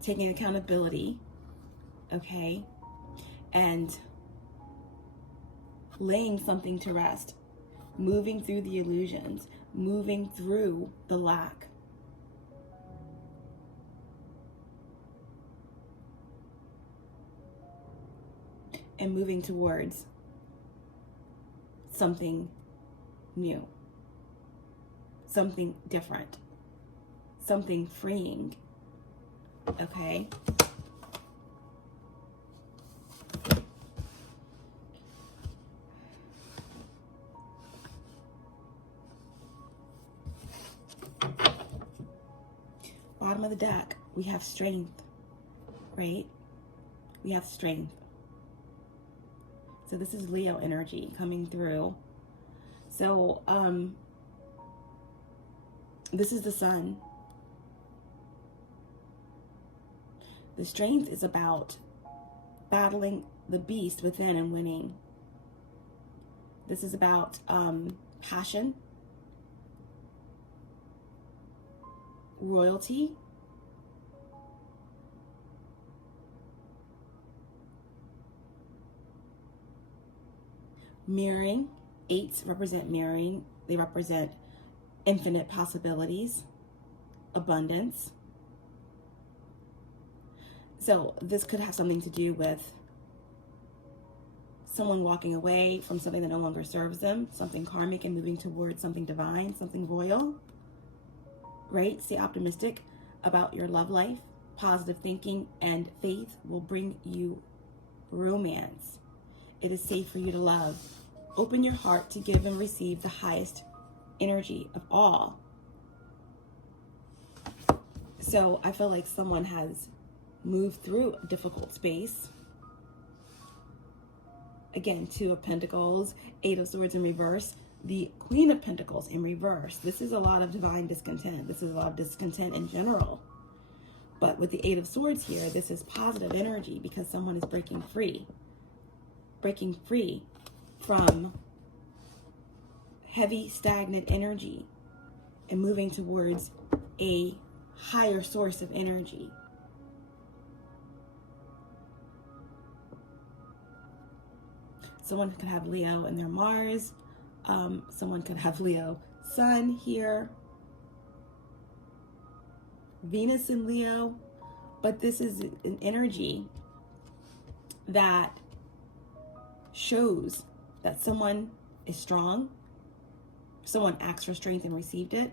taking accountability, okay, and laying something to rest, moving through the illusions, moving through the lack. And moving towards something new, something different, something freeing, okay? Bottom of the deck, we have strength, right? We have strength. So this is Leo energy coming through. So, this is the Sun. The strength is about battling the beast within and winning. This is about passion, royalty, mirroring. 8s represent mirroring. They represent infinite possibilities, abundance. So this could have something to do with someone walking away from something that no longer serves them, something karmic, and moving towards something divine, something royal, right? Stay optimistic about your love life. Positive thinking and faith will bring you romance. It is safe for you to love. Open your heart to give and receive the highest energy of all. So I feel like someone has moved through a difficult space. Again, 2 of Pentacles, 8 of Swords in reverse, the Queen of Pentacles in reverse. This is a lot of divine discontent. This is a lot of discontent in general. But with the 8 of Swords here, this is positive energy because someone is breaking free from heavy, stagnant energy and moving towards a higher source of energy. Someone could have Leo in their Mars. Someone could have Leo Sun here. Venus in Leo. But this is an energy that shows that someone is strong. Someone asked for strength and received it.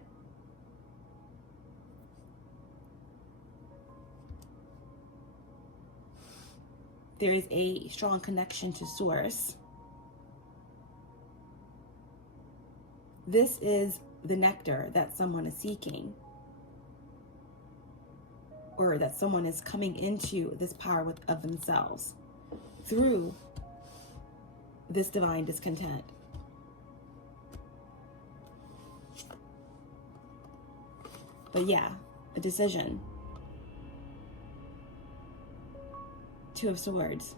There is a strong connection to source. This is the nectar that someone is seeking, or that someone is coming into this power of themselves through this divine discontent. But yeah, a decision. 2 of Swords.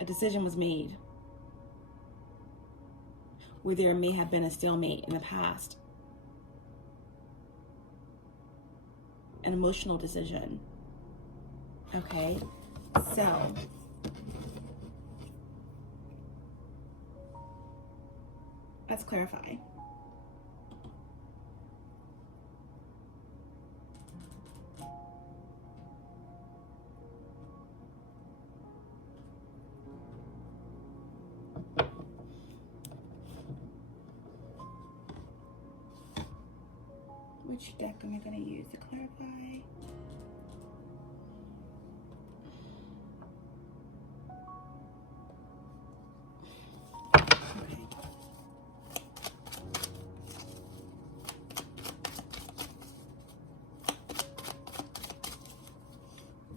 A decision was made where there may have been a stalemate in the past. An emotional decision. Okay, so Let's clarify. Which deck am I going to use to clarify? Okay.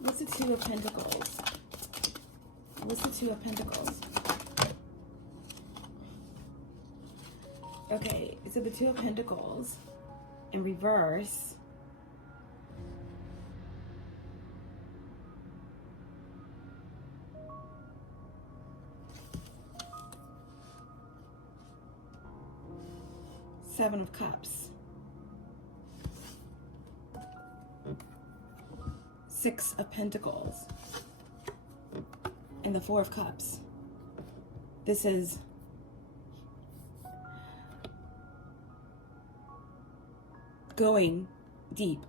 What's the Two of Pentacles? What's the Two of Pentacles? Okay, so the Two of Pentacles in reverse. Seven of Cups. Six of Pentacles. And the Four of Cups. This is going deep,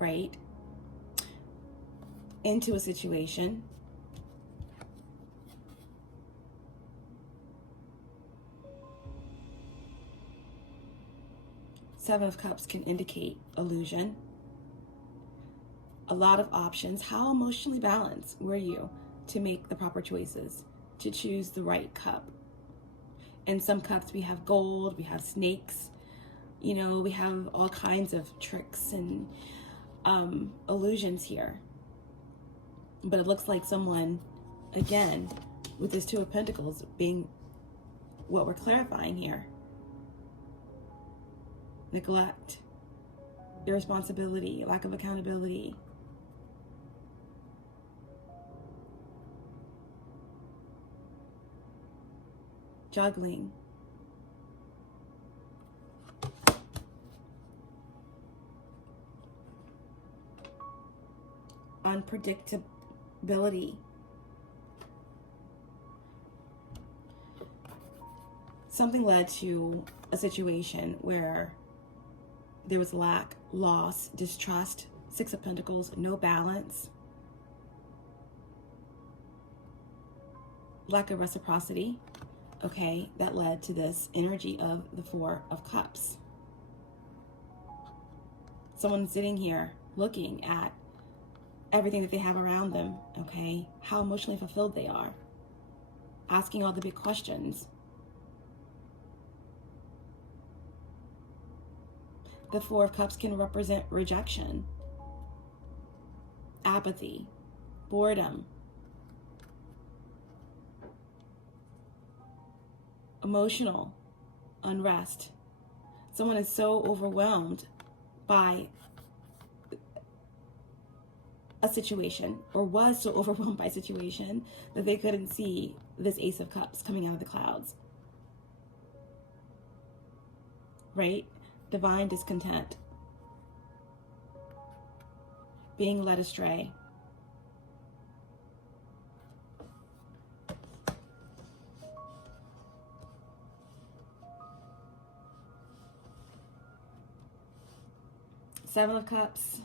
right, into a situation. Seven of Cups can indicate illusion. A lot of options. How emotionally balanced were you to make the proper choices, to choose the right cup? In some cups we have gold, we have snakes, you know, we have all kinds of tricks and illusions here. But it looks like someone, again, with this Two of Pentacles being what we're clarifying here. Neglect, irresponsibility, lack of accountability. Juggling. Unpredictability. Something led to a situation where there was lack, loss, distrust, Six of Pentacles, no balance, lack of reciprocity. Okay, that led to this energy of the Four of Cups. Someone sitting here looking at everything that they have around them, okay, how emotionally fulfilled they are, asking all the big questions. The Four of Cups can represent rejection, apathy, boredom, emotional unrest. Someone is so overwhelmed by a situation, or was so overwhelmed by a situation, that they couldn't see this Ace of Cups coming out of the clouds. Right? Divine discontent. Being led astray. Seven of Cups,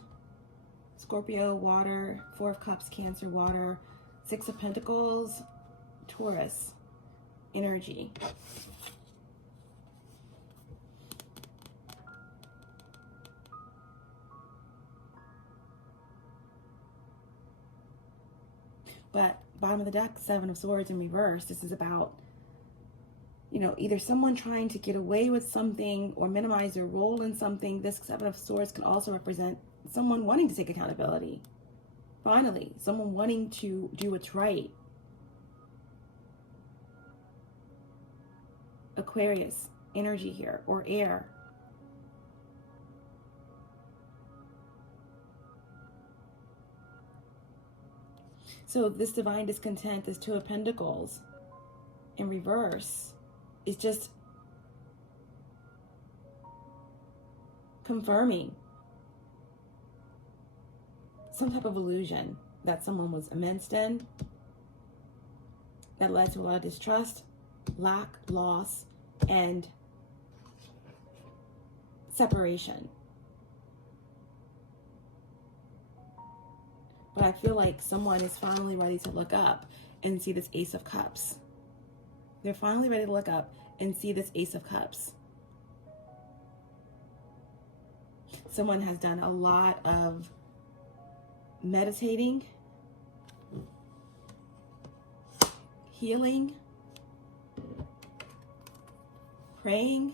Scorpio, water. Four of Cups, Cancer, water. Six of Pentacles, Taurus, energy. But bottom of the deck, Seven of Swords in reverse. This is about, you know, either someone trying to get away with something or minimize their role in something. This Seven of Swords can also represent someone wanting to take accountability. Finally, someone wanting to do what's right. Aquarius, energy here, or air. So this divine discontent, this Two of Pentacles in reverse, is just confirming some type of illusion that someone was immersed in, that led to a lot of distrust, lack, loss, and separation. But I feel like someone is finally ready to look up and see this Ace of Cups. They're finally ready to look up and see this Ace of Cups. Someone has done a lot of meditating, healing, praying,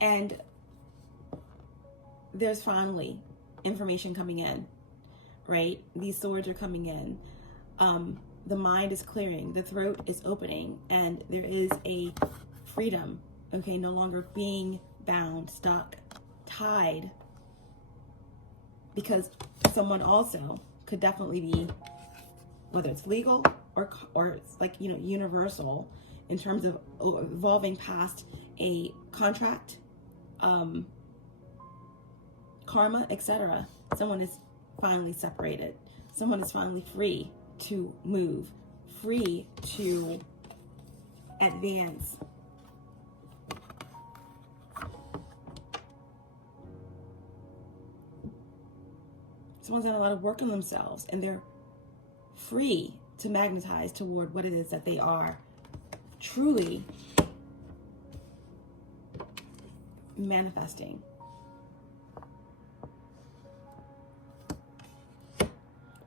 and there's finally information coming in, right? These swords are coming in. The mind is clearing, the throat is opening, and there is a freedom, okay? No longer being bound, stuck, tied, because someone also could definitely be, whether it's legal or it's like, you know, universal in terms of evolving past a contract, karma, etc. Someone is finally separated. Someone is finally free to move, free to advance. Someone's done a lot of work on themselves, and they're free to magnetize toward what it is that they are truly manifesting.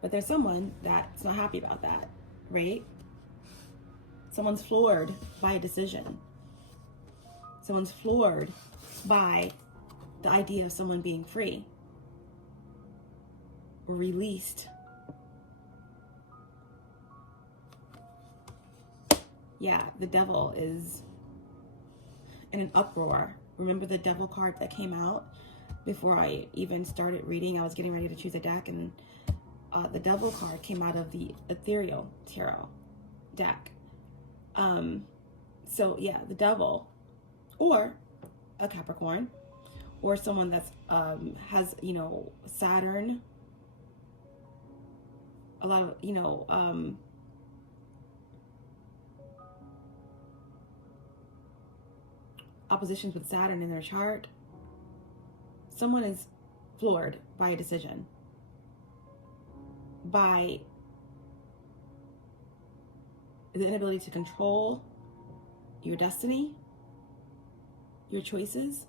But there's someone that's not happy about that, right? Someone's floored by a decision. Someone's floored by the idea of someone being free or released. Yeah, the devil is in an uproar. Remember the devil card that came out before I even started reading? I was getting ready to choose a deck, and the devil card came out of the ethereal tarot deck. So yeah, the devil, or a Capricorn, or someone that's has, you know, Saturn, a lot of, you know, oppositions with Saturn in their chart. Someone is floored by a decision, by the inability to control your destiny, your choices,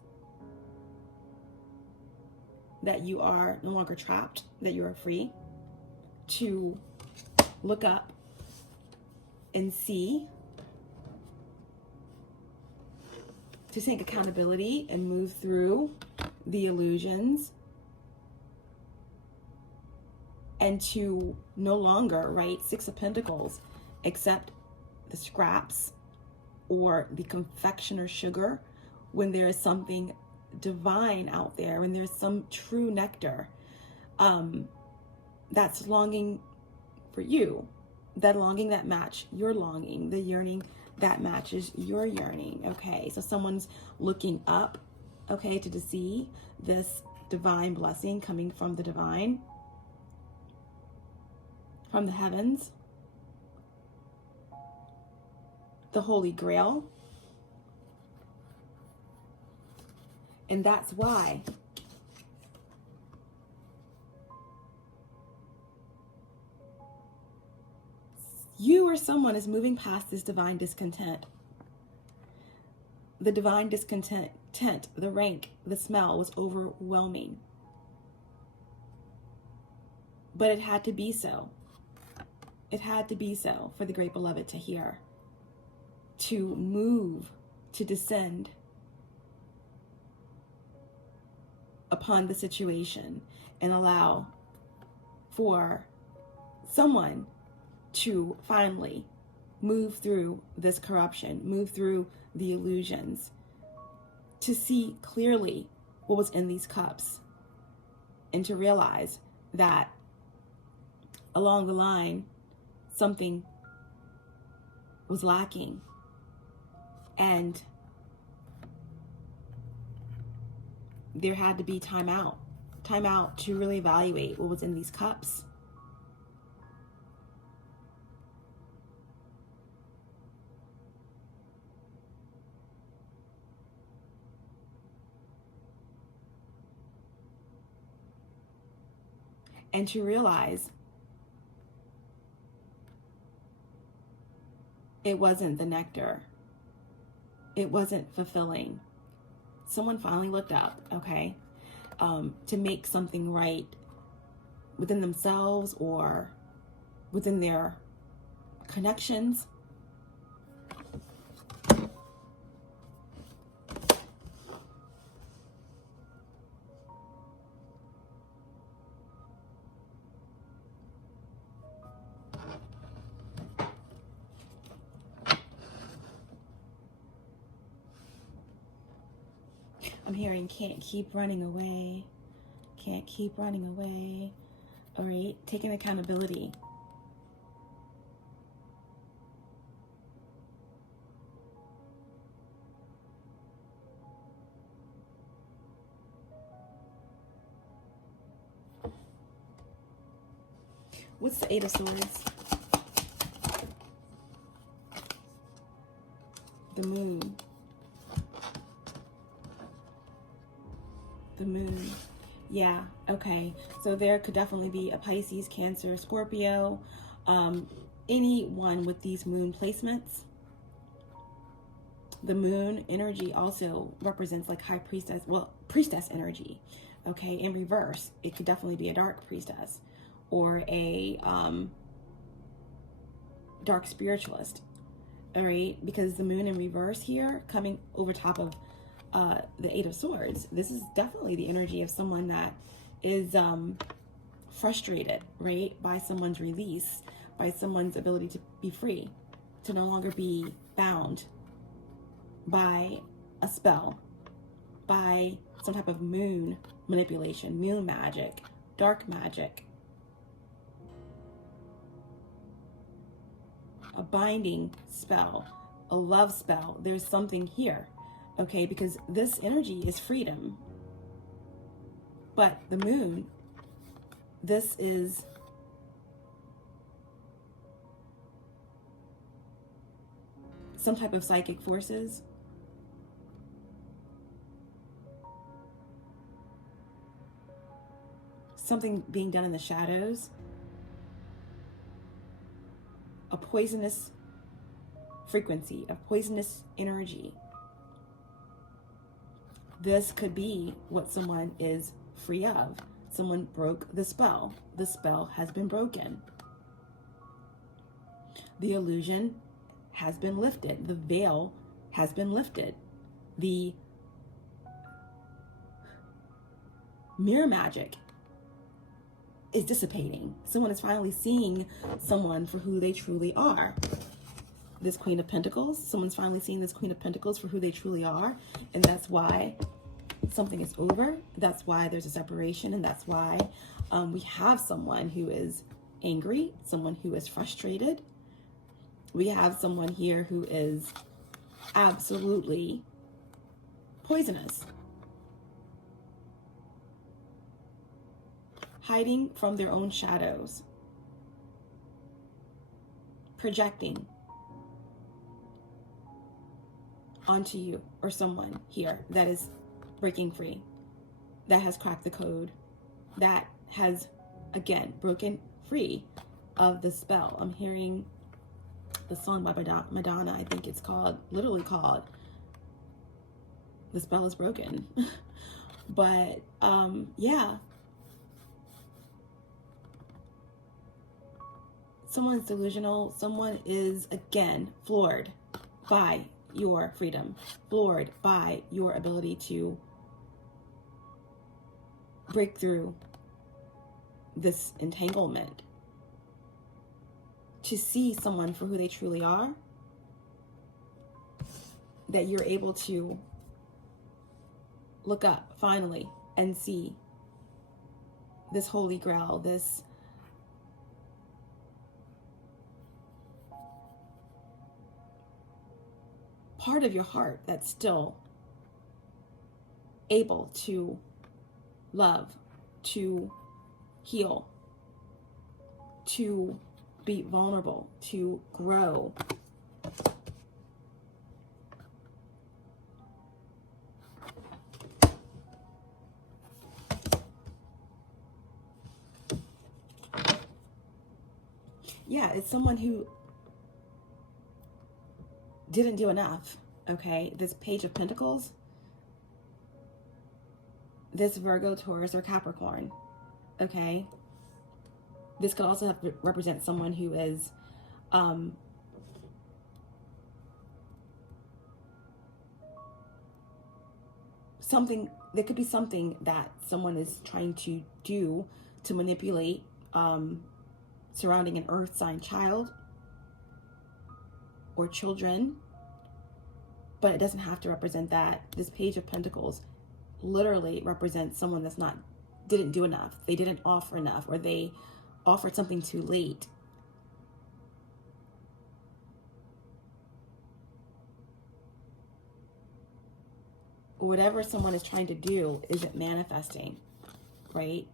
that you are no longer trapped, that you are free to look up and see, to take accountability and move through the illusions, and to no longer, right, Six of Pentacles, accept the scraps or the confectioner sugar when there is something divine out there, when there's some true nectar that's longing for you, that longing that match your longing, the yearning that matches your yearning. Okay, so someone's looking up, okay, to see this divine blessing coming from the divine, from the heavens, the Holy Grail. And that's why you or someone is moving past this divine discontent. The divine discontent, the rank, the smell was overwhelming. But it had to be so. It had to be so for the great beloved to hear, to move, to descend upon the situation and allow for someone to finally move through this corruption, move through the illusions, to see clearly what was in these cups, and to realize that along the line, something was lacking. And there had to be time out to really evaluate what was in these cups. And to realize it wasn't the nectar. It wasn't fulfilling. Someone finally looked up, okay, to make something right within themselves or within their connections. I'm hearing can't keep running away. Can't keep running away. All right, taking accountability. What's the Eight of Swords? The Moon. The Moon. Yeah, okay. So there could definitely be a Pisces, Cancer, Scorpio, anyone with these moon placements. The moon energy also represents like high priestess, well, priestess energy. Okay, in reverse, it could definitely be a dark priestess or a dark spiritualist. All right, because the moon in reverse here, coming over top of the Eight of Swords, this is definitely the energy of someone that is frustrated, right, by someone's release, by someone's ability to be free, to no longer be bound by a spell, by some type of moon manipulation, moon magic, dark magic, a binding spell, a love spell. There's something here. Okay, because this energy is freedom. But the moon, this is some type of psychic forces. Something being done in the shadows. A poisonous frequency, a poisonous energy. This could be what someone is free of. Someone broke the spell. The spell has been broken. The illusion has been lifted. The veil has been lifted. The mirror magic is dissipating. Someone is finally seeing someone for who they truly are. This Queen of Pentacles, someone's finally seeing this Queen of Pentacles for who they truly are, and that's why something is over. That's why there's a separation, and that's why we have someone who is angry, someone who is frustrated. We have someone here who is absolutely poisonous, hiding from their own shadows, projecting onto you or someone here that is breaking free, that has cracked the code, that has, again, broken free of the spell. I'm hearing the song by Madonna, I think it's called, literally called, The Spell is Broken. But, yeah. Someone's delusional. Someone is, again, floored by your freedom, floored by your ability to break through this entanglement, to see someone for who they truly are, that you're able to look up finally and see this holy grail, this part of your heart that's still able to love, to heal, to be vulnerable, to grow. Yeah, it's someone who didn't do enough, okay? This Page of Pentacles, this Virgo, Taurus, or Capricorn, okay? This could also have to represent someone who is something, there could be something that someone is trying to do to manipulate surrounding an earth sign child or children, but it doesn't have to represent that. This Page of Pentacles literally represents someone that's didn't do enough. They didn't offer enough, or they offered something too late. Whatever someone is trying to do isn't manifesting, right?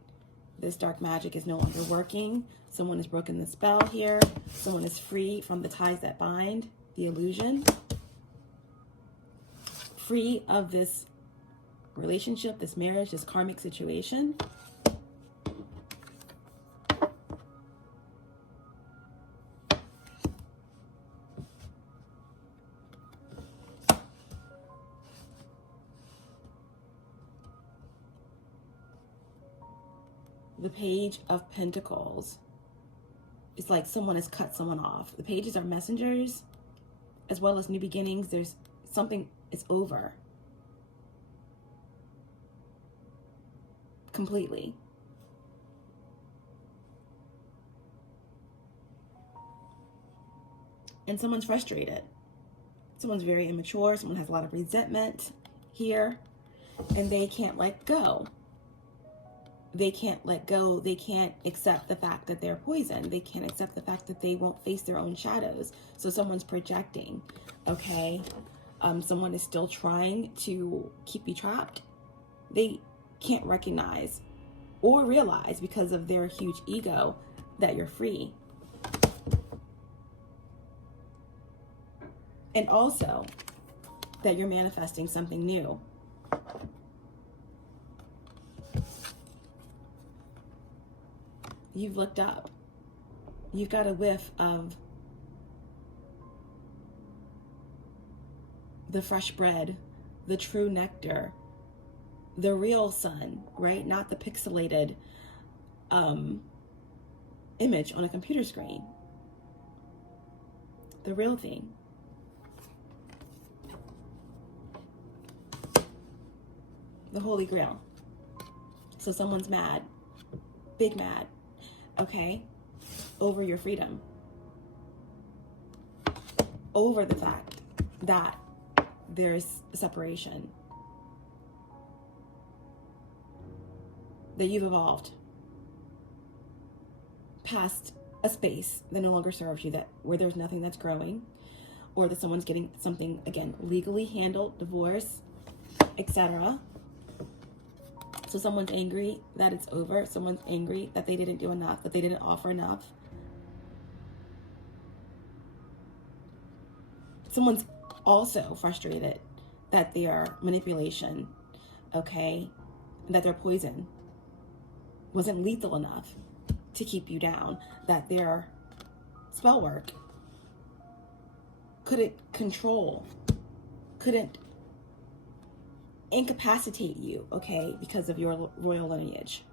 This dark magic is no longer working. Someone has broken the spell here. Someone is free from the ties that bind, the illusion. Free of this relationship, this marriage, this karmic situation. The Page of Pentacles is like someone has cut someone off. The pages are messengers as well as new beginnings. There's something, it's over. Completely. And someone's frustrated. Someone's very immature. Someone has a lot of resentment here. And they can't let go. They can't let go. They can't accept the fact that they're poisoned. They can't accept the fact that they won't face their own shadows. So someone's projecting, okay? Someone is still trying to keep you trapped. They can't recognize or realize, because of their huge ego, that you're free. And also that you're manifesting something new. You've looked up. You've got a whiff of the fresh bread, the true nectar, the real sun, right? Not the pixelated image on a computer screen. The real thing. The Holy Grail. So someone's mad, big mad, okay, over your freedom, over the fact that there's separation, that you've evolved past a space that no longer serves you, that where there's nothing that's growing, or that someone's getting something, again, legally handled, divorce, etc. So someone's angry that it's over. Someone's angry that they didn't do enough, that they didn't offer enough. Someone's also frustrated that their manipulation, okay, that their poison wasn't lethal enough to keep you down, that their spell work couldn't control, couldn't incapacitate you, okay, because of your royal lineage.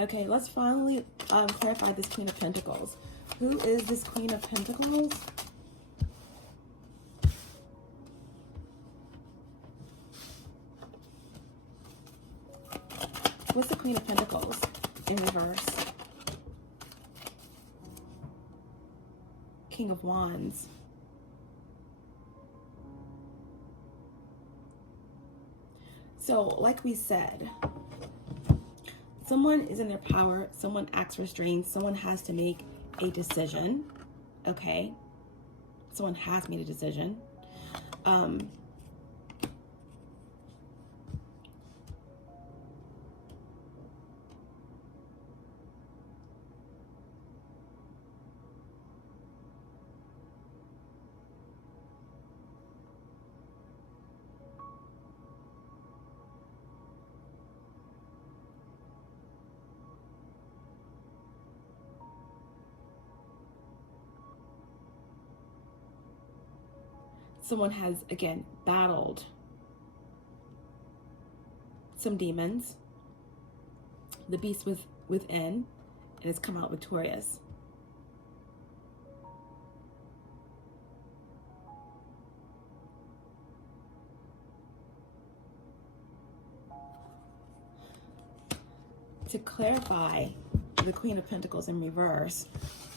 Okay, let's finally clarify this Queen of Pentacles. Who is this Queen of Pentacles? What's the Queen of Pentacles in reverse? King of Wands. So, like we said, someone is in their power. Someone acts restrained. Someone has to make a decision. Okay. Someone has made a decision. Someone has, again, battled some demons. The beast within, and has come out victorious. To clarify the Queen of Pentacles in reverse,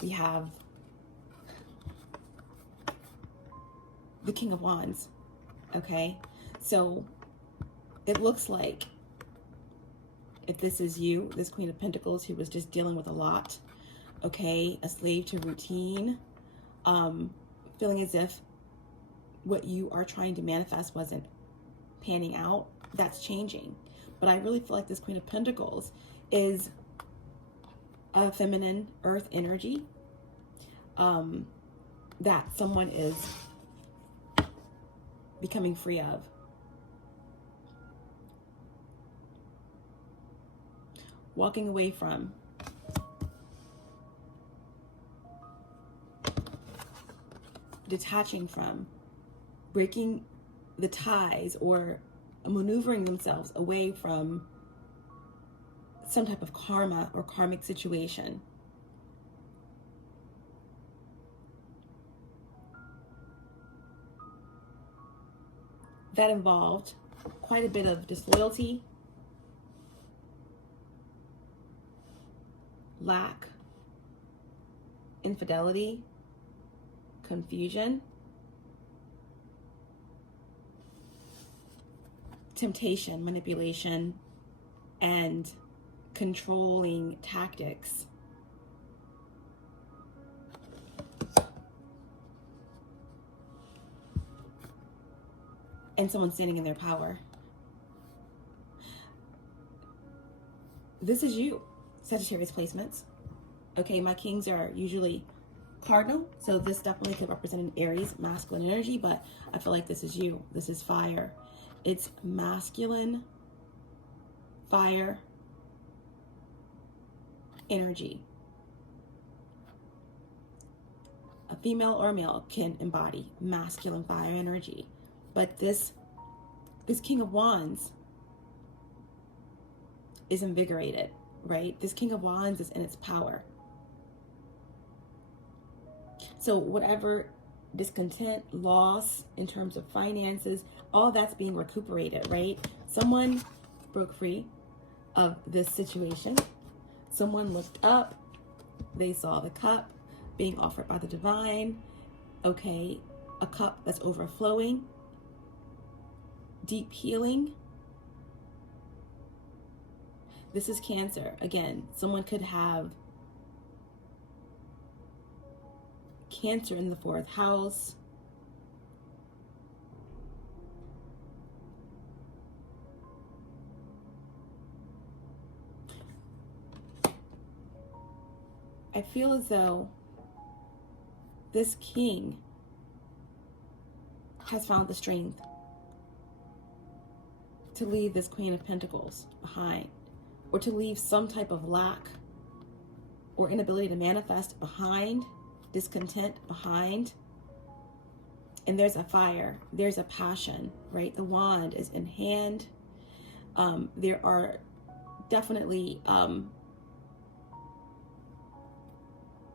we have the King of Wands. Okay, so it looks like if this is you, this Queen of Pentacles, who was just dealing with a lot, okay, a slave to routine, feeling as if what you are trying to manifest wasn't panning out, that's changing. But I really feel like this Queen of Pentacles is a feminine earth energy that someone is becoming free of. Walking away from. Detaching from. Breaking the ties or maneuvering themselves away from some type of karma or karmic situation. That involved quite a bit of disloyalty, lack, infidelity, confusion, temptation, manipulation, and controlling tactics. And someone standing in their power. This is you, Sagittarius placements. Okay, my kings are usually cardinal, so this definitely could represent an Aries masculine energy, but I feel like this is you. This is fire. It's masculine fire energy. A female or a male can embody masculine fire energy. But this King of Wands is invigorated, right? This King of Wands is in its power. So whatever discontent, loss in terms of finances, all that's being recuperated, right? Someone broke free of this situation. Someone looked up. They saw the cup being offered by the divine. Okay, a cup that's overflowing. Deep healing. This is Cancer. Again, someone could have Cancer in the 4th house. I feel as though this king has found the strength to leave this Queen of Pentacles behind, or to leave some type of lack or inability to manifest behind, discontent behind. And there's a fire, there's a passion, right? The wand is in hand. There are definitely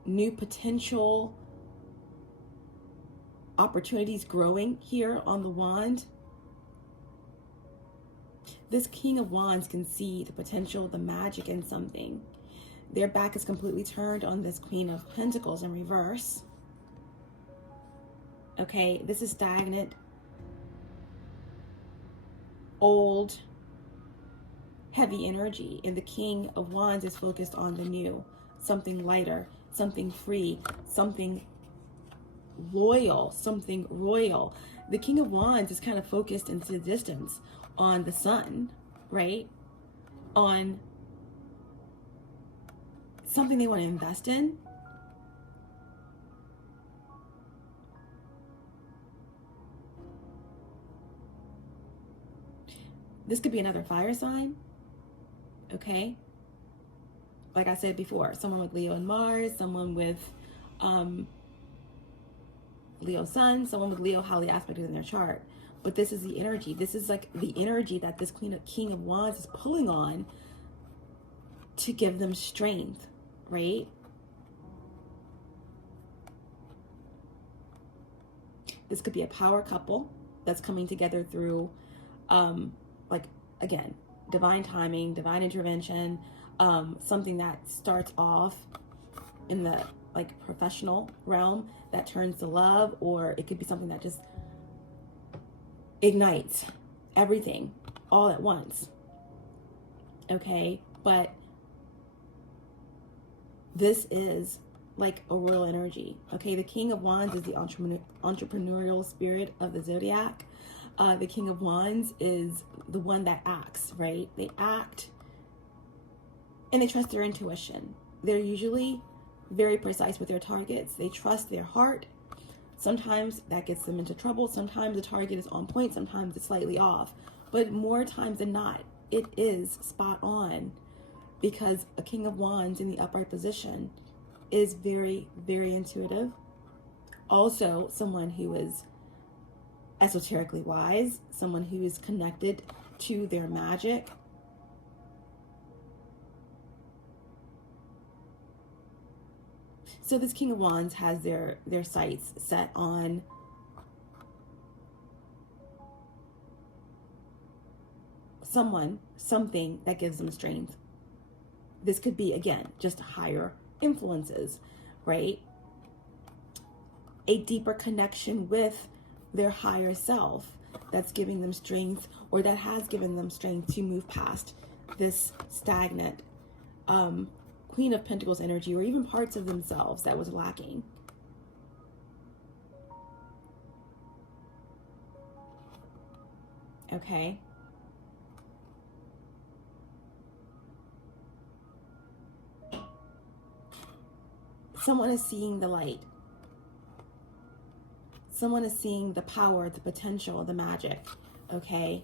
new potential opportunities growing here on the wand. This King of Wands can see the potential, the magic in something. Their back is completely turned on this Queen of Pentacles in reverse. Okay, this is stagnant, old, heavy energy, and the King of Wands is focused on the new, something lighter, something free, something loyal, something royal. The King of Wands is kind of focused into the distance on the Sun, right? On something they want to invest in. This could be another fire sign, okay? Like I said before, someone with Leo and Mars, someone with Leo Sun, someone with Leo highly aspected in their chart. But this is the energy. This is like the energy that this King of Wands is pulling on to give them strength, right? This could be a power couple that's coming together through, like, again, divine timing, divine intervention, something that starts off in the like professional realm that turns to love, or it could be something that just ignites everything all at once. Okay, but this is like a royal energy. Okay, the King of Wands is the entrepreneurial spirit of the zodiac. The King of Wands is the one that acts, right? They act and they trust their intuition. They're usually very precise with their targets. They trust their heart. Sometimes that gets them into trouble. Sometimes the target is on point. Sometimes it's slightly off. But more times than not, it is spot on, because a King of Wands in the upright position is very, very intuitive. Also, someone who is esoterically wise, someone who is connected to their magic. So this King of Wands has their sights set on someone, something that gives them strength. This could be, again, just higher influences, right? A deeper connection with their higher self that's giving them strength, or that has given them strength to move past this stagnant Queen of Pentacles energy, or even parts of themselves that was lacking. Okay. Someone is seeing the light. Someone is seeing the power, the potential, the magic, okay,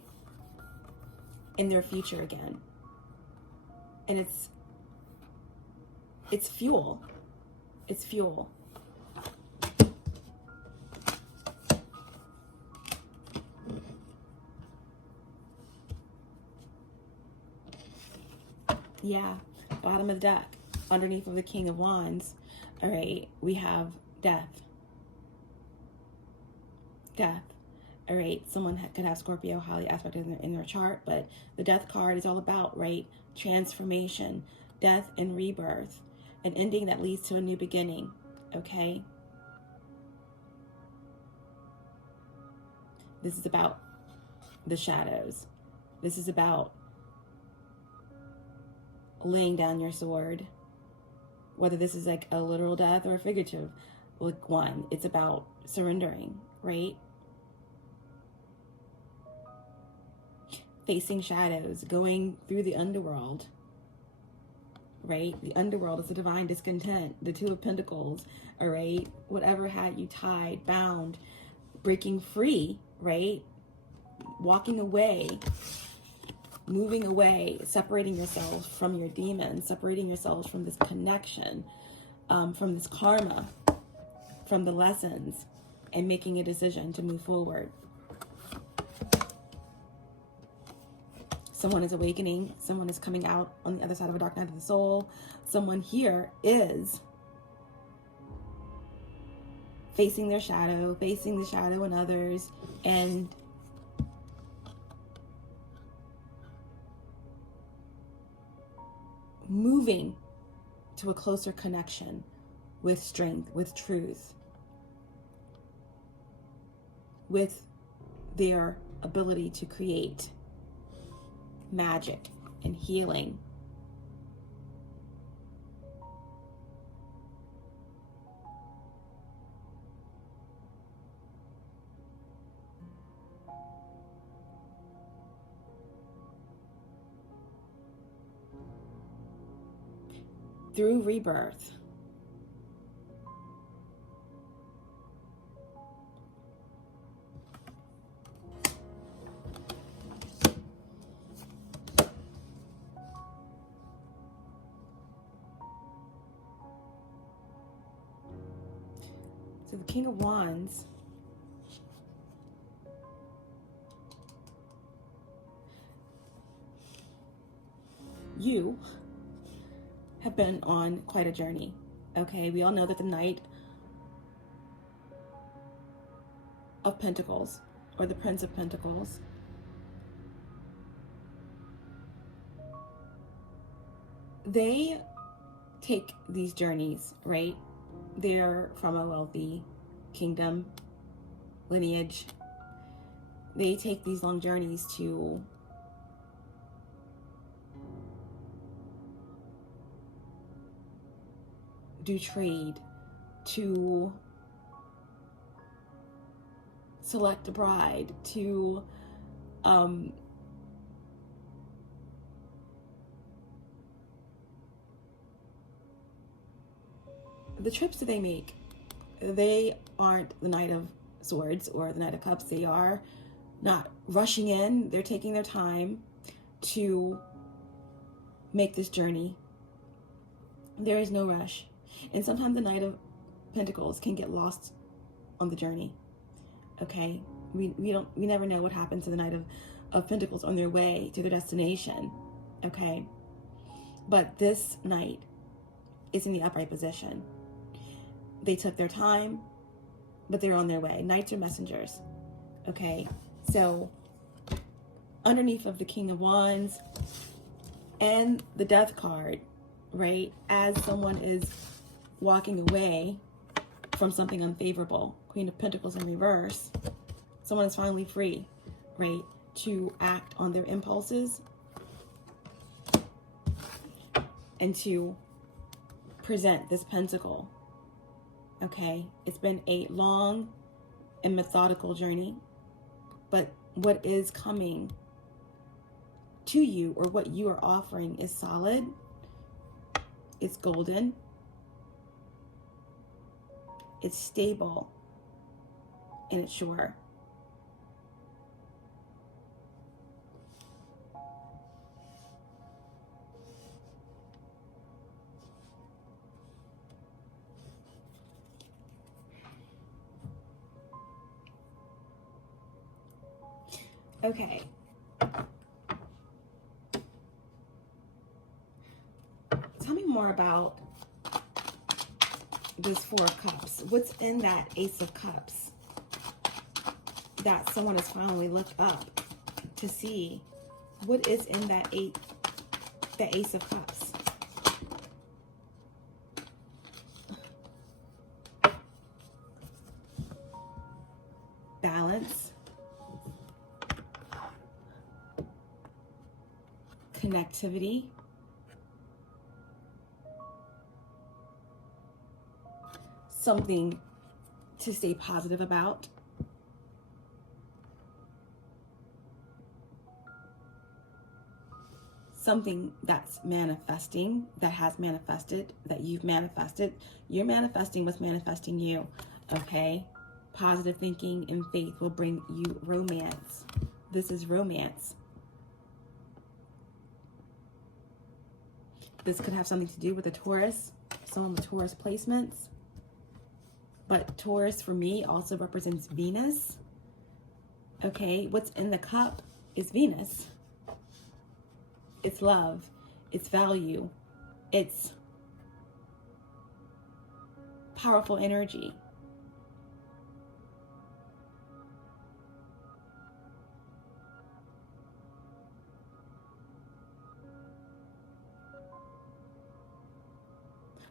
in their future again. And it's fuel. It's fuel. Yeah, bottom of the deck, underneath of the King of Wands, all right, we have death. Death. All right, someone could have Scorpio highly aspected in their chart, but the death card is all about, right, transformation, death and rebirth, an ending that leads to a new beginning, okay? This is about the shadows. This is about laying down your sword, whether this is like a literal death or a figurative like one. It's about surrendering, right? Facing shadows, going through the underworld, right? The underworld is the divine discontent, the Two of Pentacles, all right? Whatever had you tied, bound, breaking free, right? Walking away, moving away, separating yourselves from your demons, separating yourselves from this connection, from this karma, from the lessons, and making a decision to move forward. Someone is awakening. Someone is coming out on the other side of a dark night of the soul. Someone here is facing their shadow, facing the shadow in others, and moving to a closer connection with strength, with truth, with their ability to create magic and healing. Through rebirth. So the King of Wands, you have been on quite a journey. Okay, we all know that the Knight of Pentacles, or the Prince of Pentacles, they take these journeys, right? They're from a wealthy kingdom, lineage. They take these long journeys to do trade, to select a bride, to the trips that they make, they aren't the Knight of Swords or the Knight of Cups. They are not rushing in. They're taking their time to make this journey. There is no rush. And sometimes the Knight of Pentacles can get lost on the journey. Okay? We never know what happens to the Knight of Pentacles on their way to their destination. Okay? But this Knight is in the upright position. They took their time, but they're on their way. Knights are messengers. Okay? So underneath of the King of Wands and the Death card, right? As someone is walking away from something unfavorable, Queen of Pentacles in reverse, someone is finally free, right? To act on their impulses and to present this pentacle. Okay? It's been a long and methodical journey, but what is coming to you, or what you are offering, is solid. It's golden. It's stable. And it's sure. Okay. Tell me more about this Four of Cups. What's in that Ace of Cups that someone has finally looked up to see? What is in that the Ace of Cups? Balance. Connectivity. Something to stay positive about. Something that's manifesting, that has manifested, that you've manifested. You're manifesting what's manifesting you, okay? Positive thinking and faith will bring you romance. This is romance. This could have something to do with a Taurus, someone with Taurus placements. But Taurus, for me, also represents Venus. Okay, what's in the cup is Venus. It's love. It's value. It's powerful energy.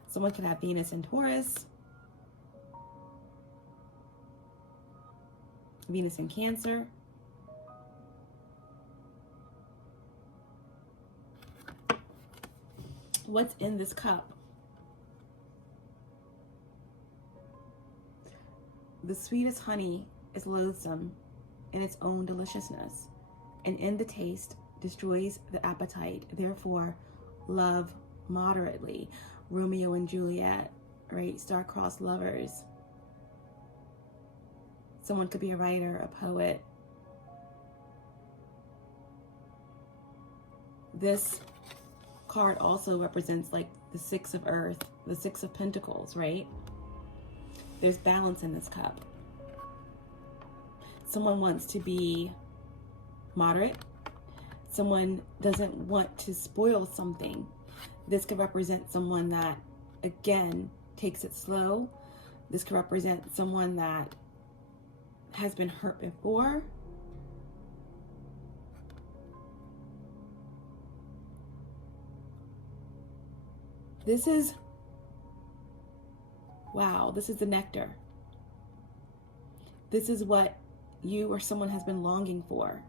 Someone could have Venus in Taurus, Venus in Cancer, What's in this cup? The sweetest honey is loathsome in its own deliciousness, and in the taste destroys the appetite. Therefore, love moderately. Romeo and Juliet, right? Star-crossed lovers. Someone could be a writer, a poet. This card also represents like the Six of Earth, the Six of Pentacles, right? There's balance in this cup. Someone wants to be moderate. Someone doesn't want to spoil something. This could represent someone that, again, takes it slow. This could represent someone that has been hurt before. This is, wow, this is the nectar. This is what you or someone has been longing for,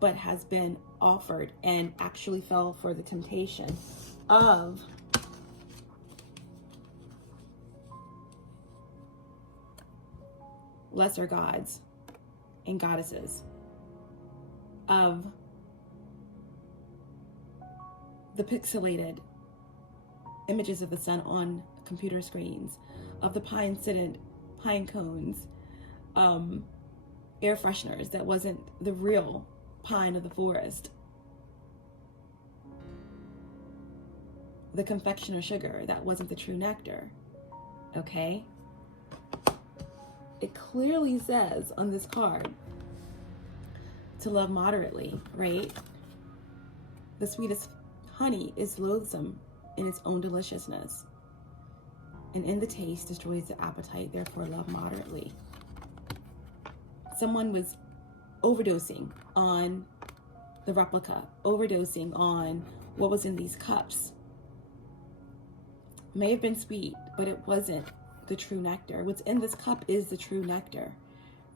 but has been offered and actually fell for the temptation of lesser gods and goddesses, of the pixelated images of the sun on computer screens, of the pine-scented pine cones, air fresheners that wasn't the real pine of the forest, the confectioner sugar that wasn't the true nectar. Okay? It clearly says on this card to love moderately, right? The sweetest honey is loathsome in its own deliciousness, and in the taste destroys the appetite. Therefore, love moderately. Someone was overdosing on the replica, overdosing on what was in these cups. May have been sweet, but it wasn't the true nectar. What's in this cup is the true nectar,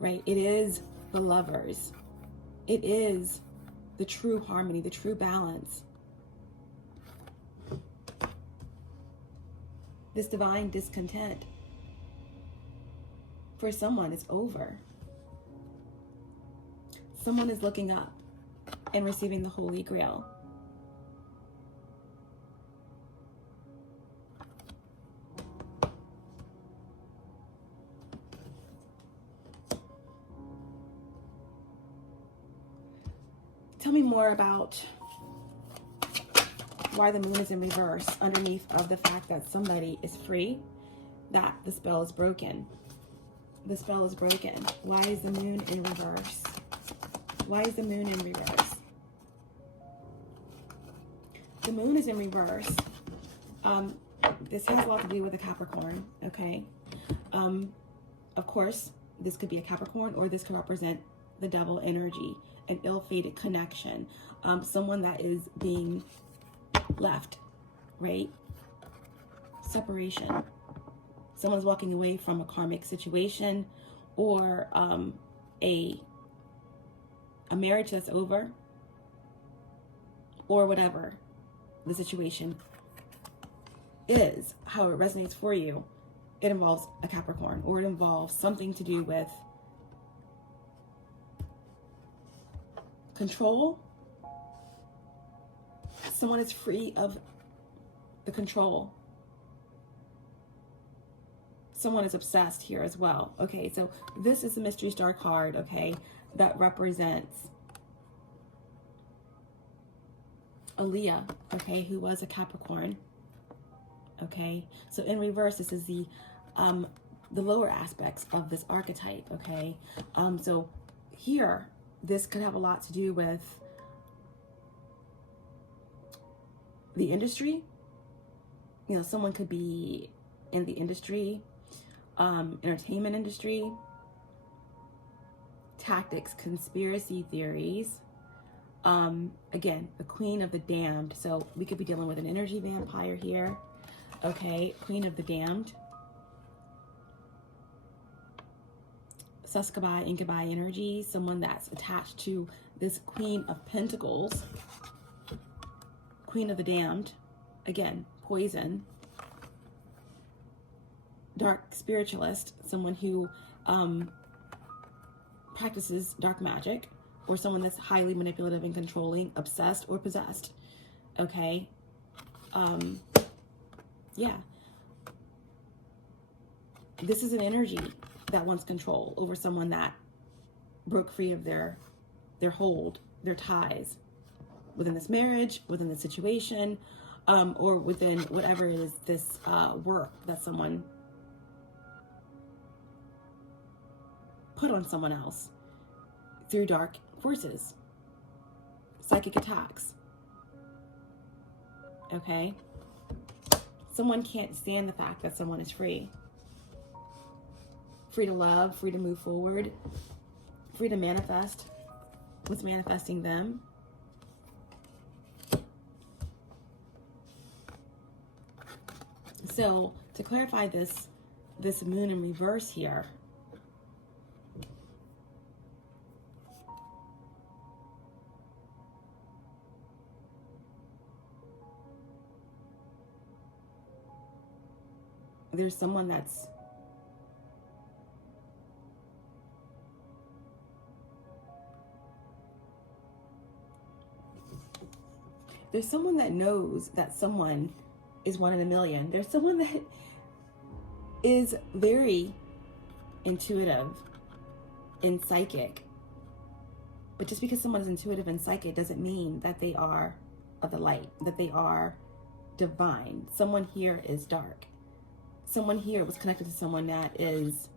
right? It is the lovers. It is the true harmony, the true balance. This divine discontent for someone is over. Someone is looking up and receiving the Holy Grail. Tell me more about why the moon is in reverse underneath of the fact that somebody is free, that the spell is broken. The spell is broken. Why is the moon in reverse? Why is the moon in reverse? The moon is in reverse. This has a lot to do with a Capricorn, okay? Of course, this could be a Capricorn, or this could represent the double energy, an ill-fated connection, someone that is being left, right? Separation. Someone's walking away from a karmic situation, or a marriage that's over, or whatever the situation is, how it resonates for you. It involves a Capricorn, or it involves something to do with control. Someone is free of the control. Someone is obsessed here as well. Okay, so this is the mystery star card, okay, that represents Aaliyah, okay, who was a Capricorn. Okay, so in reverse, this is the lower aspects of this archetype. Okay, so here, this could have a lot to do with the industry. You know, someone could be in the industry, entertainment industry, tactics, conspiracy theories. Again, the Queen of the Damned. So we could be dealing with an energy vampire here. Okay, Queen of the Damned. Succubus, incubi energy. Someone that's attached to this Queen of Pentacles. Queen of the Damned. again, poison, dark spiritualist, someone who practices dark magic, or someone that's highly manipulative and controlling, obsessed or possessed. Okay. Yeah. This is an energy that wants control over someone that broke free of their hold, their ties within this marriage, within the situation, or within whatever it is, this work that someone put on someone else through dark forces, psychic attacks. Okay? Someone can't stand the fact that someone is free. Free to love, free to move forward, free to manifest what's manifesting them. So to clarify this moon in reverse here, there's someone that knows that someone is one in a million. There's someone that is very intuitive and psychic. But just because someone is intuitive and psychic doesn't mean that they are of the light, that they are divine. Someone here is dark. Someone here was connected to someone that is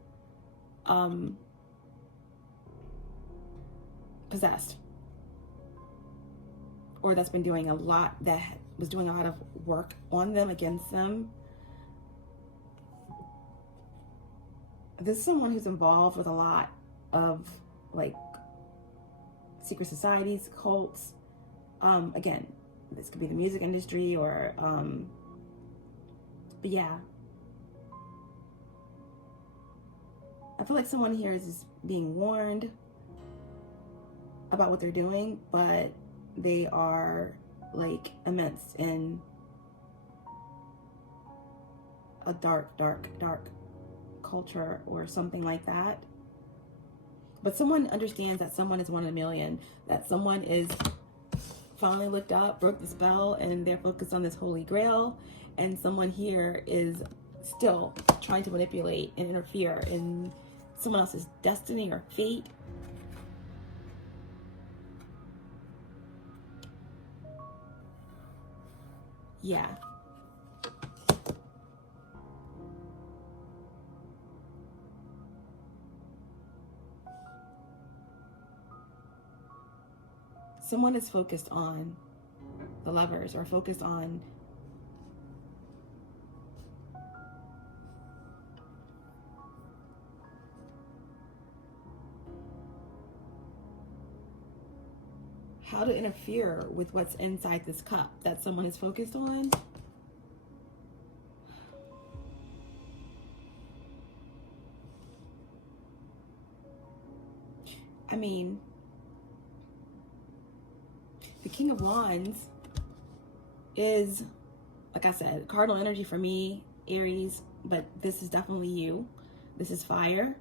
possessed, or that's been doing a lot, that was doing a lot of work on them, against them. This is someone who's involved with a lot of like secret societies, cults. Again, this could be the music industry, or but yeah, I feel like someone here is just being warned about what they're doing, but they are like immense in a dark culture or something like that. But someone understands that someone is one in a million, that someone is finally looked up, broke the spell, and they're focused on this holy grail, and someone here is still trying to manipulate and interfere in someone else's destiny or fate. Yeah. Someone is focused on the Lovers, or focused on how to interfere with what's inside this cup that someone is focused on. I mean, the King of Wands is, like I said, cardinal energy for me, Aries, but this is definitely you. This is fire.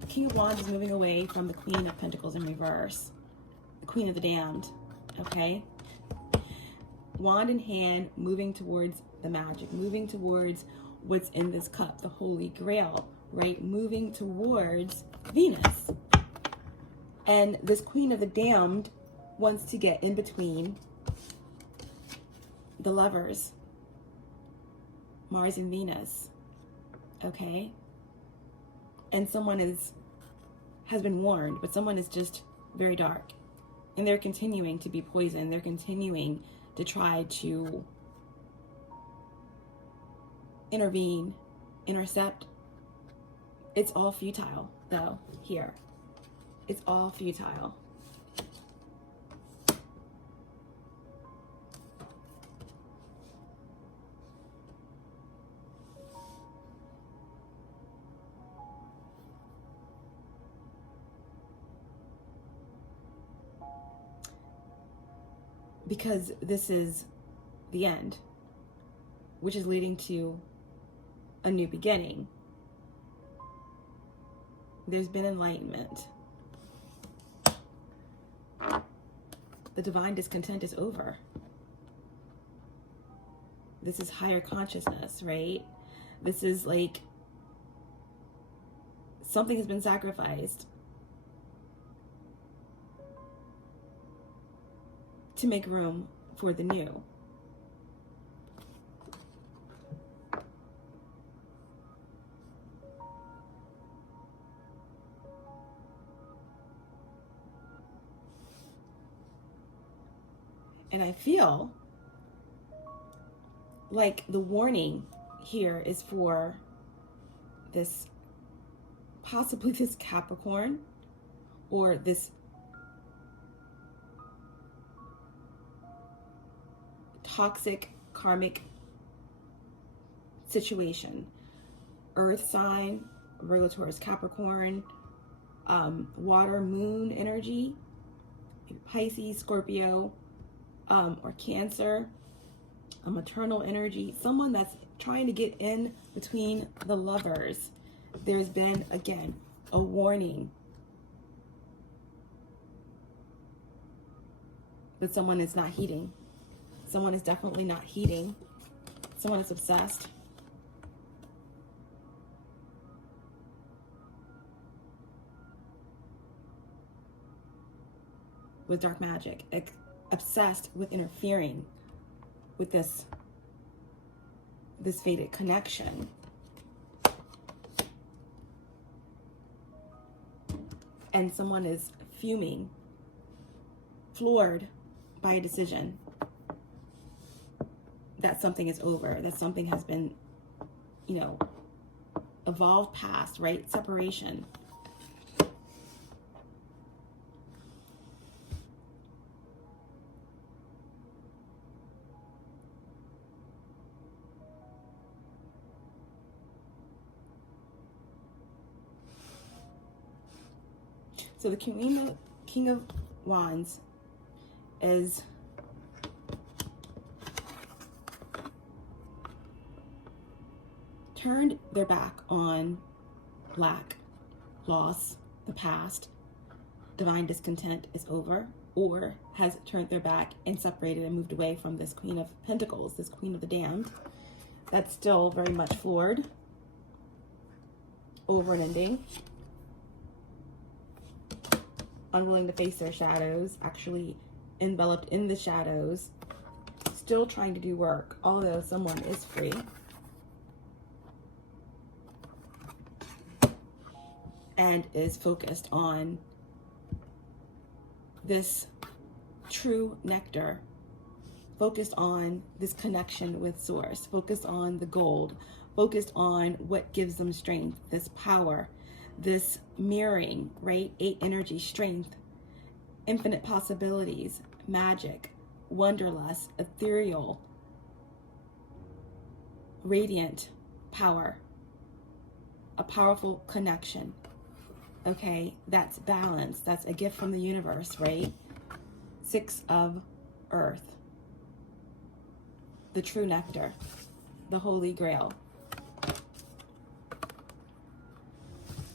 The King of Wands is moving away from the Queen of Pentacles in reverse. The Queen of the Damned, okay? Wand in hand, moving towards the magic, moving towards what's in this cup, the Holy Grail, right? Moving towards Venus. And this Queen of the Damned wants to get in between the Lovers, Mars and Venus, okay? And someone has been warned, but someone is just very dark. And they're continuing to be poisoned. They're continuing to try to intervene, intercept. It's all futile, though, here. It's all futile. Because this is the end, which is leading to a new beginning. There's been enlightenment. The divine discontent is over. This is higher consciousness, right? This is like something has been sacrificed to make room for the new. And I feel like the warning here is for this, possibly this Capricorn, or this toxic karmic situation. Earth sign, Virgo, Taurus, Capricorn, water, moon energy, Pisces, Scorpio, or Cancer, a maternal energy, someone that's trying to get in between the lovers. There's been, again, a warning that someone is not heeding. Someone is definitely not heeding. Someone is obsessed. With dark magic, obsessed with interfering with this fated connection. And someone is fuming, floored by a decision that something is over, that something has been, you know, evolved past, right? Separation. So the King of Wands is turned their back on lack, loss, the past. Divine discontent is over, or has turned their back and separated and moved away from this Queen of Pentacles, this Queen of the Damned. That's still very much floored over and ending. Unwilling to face their shadows, actually enveloped in the shadows, still trying to do work, although someone is free. And is focused on this true nectar, focused on this connection with Source, focused on the gold, focused on what gives them strength, this power, this mirroring, right? 8 energy, strength, infinite possibilities, magic, wonderlust, ethereal, radiant power, a powerful connection. Okay, that's balance. That's a gift from the universe, right? 6 of Earth, the true nectar, the Holy Grail,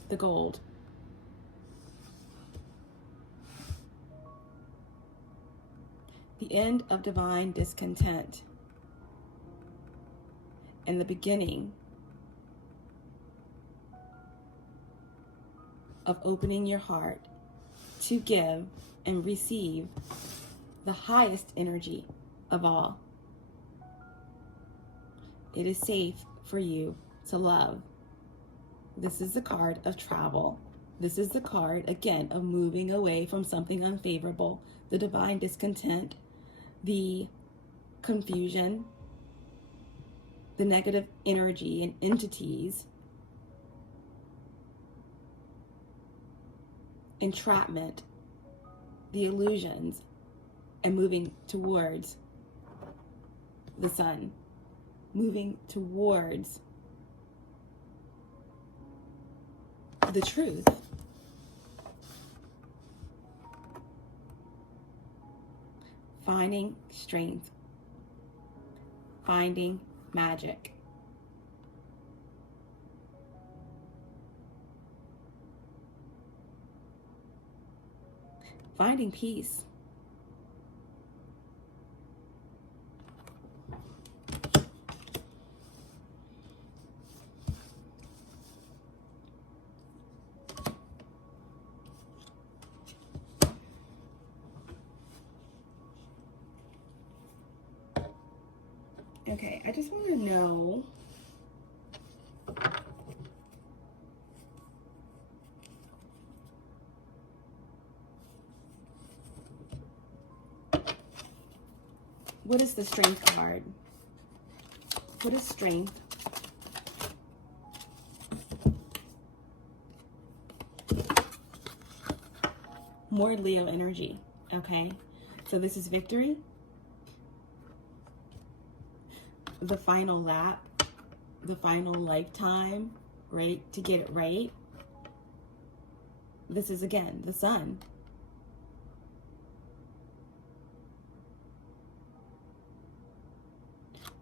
the gold. The end of divine discontent and the beginning of opening your heart to give and receive the highest energy of all. It is safe for you to love. This is the card of travel. This is the card, again, of moving away from something unfavorable, the divine discontent, the confusion, the negative energy and entities, entrapment, the illusions, and moving towards the sun, moving towards the truth. Finding strength, finding magic. Finding peace. Okay, I just want to know what is the Strength card? What is Strength? More Leo energy, okay? So this is victory. The final lap, the final lifetime, right? To get it right. This is, again, the Sun.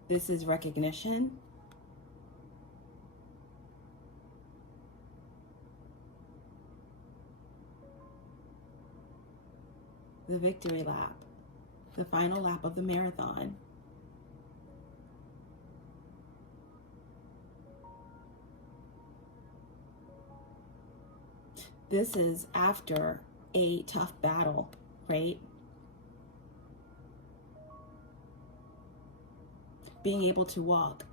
This is recognition. The victory lap, the final lap of the marathon. This is after a tough battle, right? Being able to walk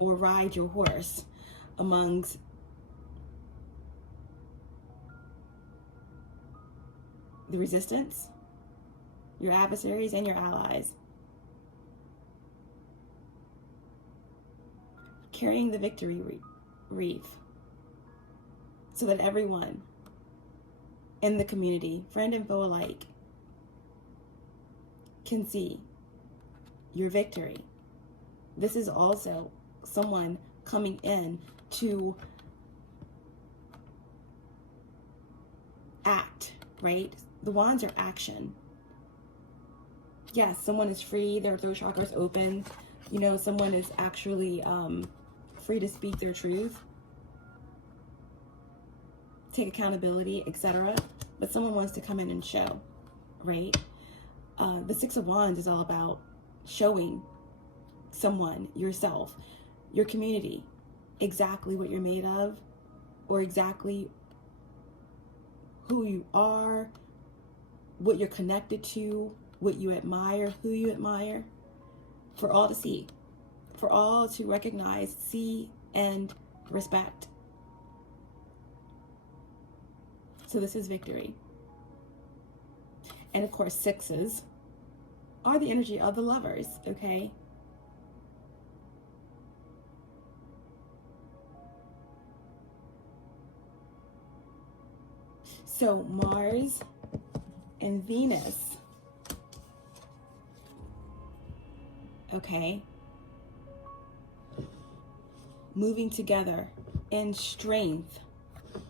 or ride your horse amongst the resistance, your adversaries, and your allies. Carrying the victory wreath so that everyone in the community, friend and foe alike, can see your victory. This is also someone coming in to act, right? The wands are action. Yes, someone is free, their throat chakra is open. You know, someone is actually free to speak their truth, take accountability, etc. But someone wants to come in and show, right? The Six of Wands is all about showing someone, yourself, your community, exactly what you're made of, or exactly who you are, what you're connected to, what you admire, who you admire, for all to see, for all to recognize, see, and respect. So this is victory. And of course, sixes are the energy of the lovers, okay? So Mars and Venus, okay, moving together in strength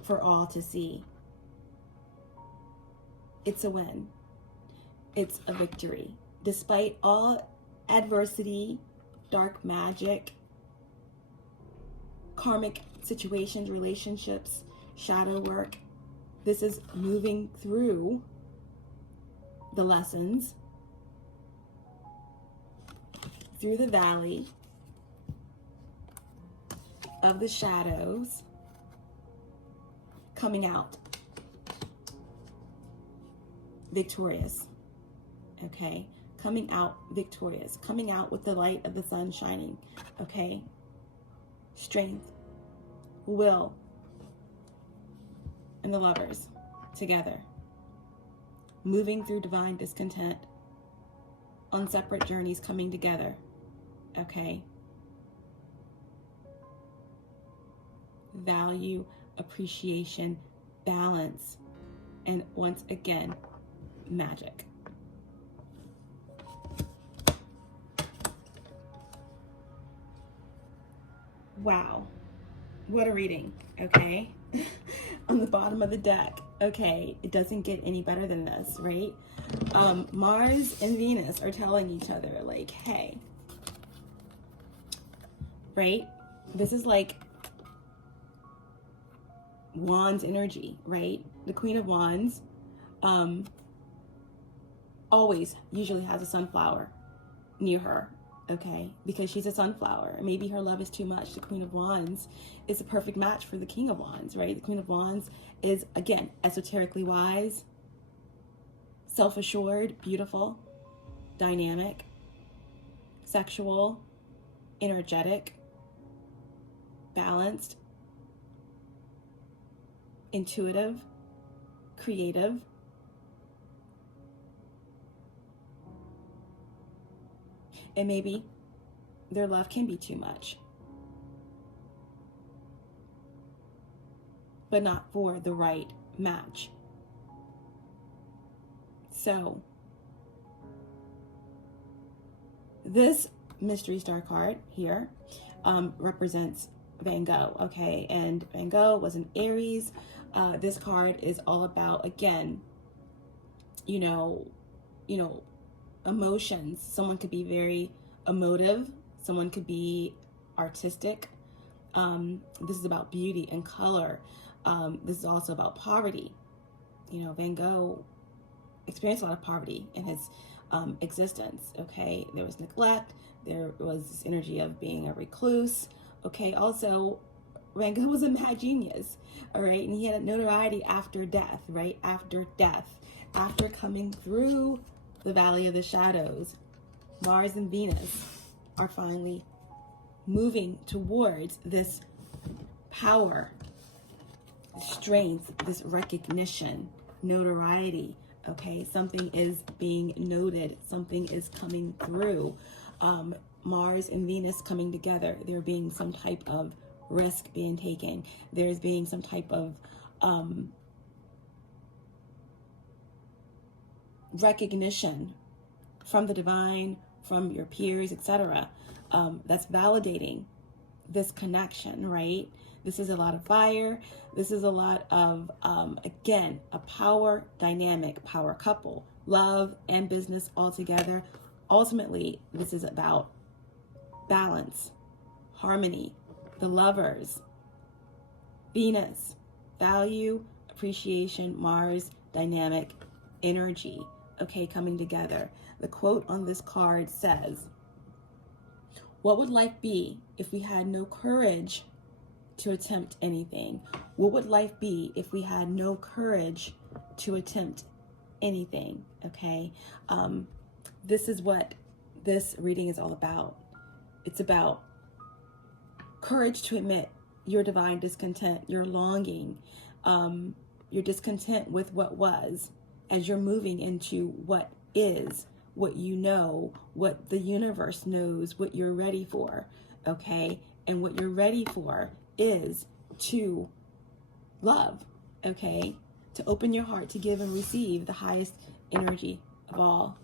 for all to see. It's a win. It's a victory. Despite all adversity, dark magic, karmic situations, relationships, shadow work, this is moving through the lessons, through the valley of the shadows, coming out victorious, okay? Coming out victorious, coming out with the light of the sun shining, okay? Strength, will, and the lovers together, moving through divine discontent, on separate journeys coming together, okay? Value, appreciation, balance, and once again, magic. Wow, what a reading, okay? On the bottom of the deck, okay, it doesn't get any better than this, right? Mars and Venus are telling each other, like, hey, right? This is like Wands energy, right? The Queen of Wands always usually has a sunflower near her, okay? Because she's a sunflower. Maybe her love is too much. The Queen of Wands is a perfect match for the King of Wands, right? The Queen of Wands is, again, esoterically wise, self-assured, beautiful, dynamic, sexual, energetic, balanced, intuitive, creative. And maybe their love can be too much, but not for the right match. So this mystery star card here represents Van Gogh, okay? And Van Gogh was an Aries. This card is all about, again, you know, emotions. Someone could be very emotive. Someone could be artistic. This is about beauty and color. This is also about poverty. You know, Van Gogh experienced a lot of poverty in his existence, okay? There was neglect. There was this energy of being a recluse, okay? Also, Van Gogh was a mad genius, all right? And he had notoriety after death, right? After death, after coming through the Valley of the Shadows, Mars and Venus are finally moving towards this power, strength, this recognition, notoriety, okay? Something is being noted. Something is coming through. Mars and Venus coming together. There being some type of risk being taken. There's being some type of recognition from the divine, from your peers, etc. That's validating this connection, right? This is a lot of fire. This is a lot of, again, a power dynamic, power couple, love and business all together. Ultimately, this is about balance, harmony, the lovers, Venus, value, appreciation, Mars, dynamic, energy, okay, coming together. The quote on this card says, "What would life be if we had no courage to attempt anything? What would life be if we had no courage to attempt anything?" Okay, this is what this reading is all about. It's about courage to admit your divine discontent, your longing, your discontent with what was, as you're moving into what is, what you know, what the universe knows, what you're ready for, okay? And what you're ready for is to love, okay? To open your heart, to give and receive the highest energy of all.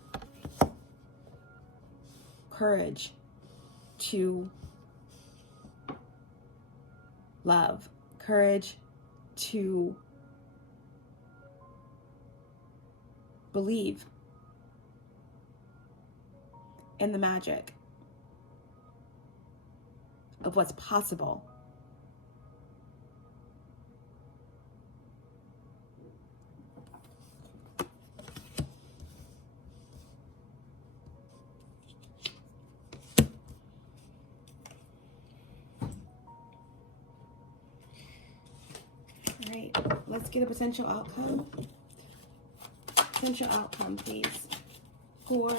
Courage to love. Courage to believe in the magic of what's possible. All right, let's get a potential outcome. Potential outcome, please, for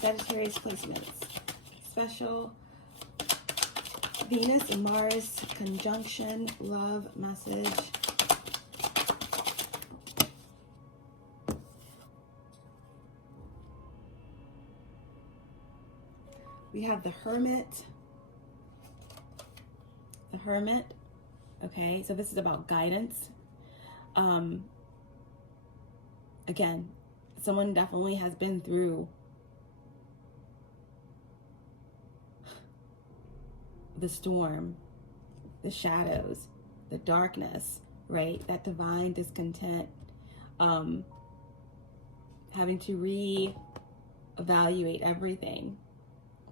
Sagittarius placements. Special Venus and Mars conjunction, love message. We have the Hermit. The Hermit. Okay, so this is about guidance. Again, someone definitely has been through the storm, the shadows, the darkness, right? That divine discontent, having to re-evaluate everything,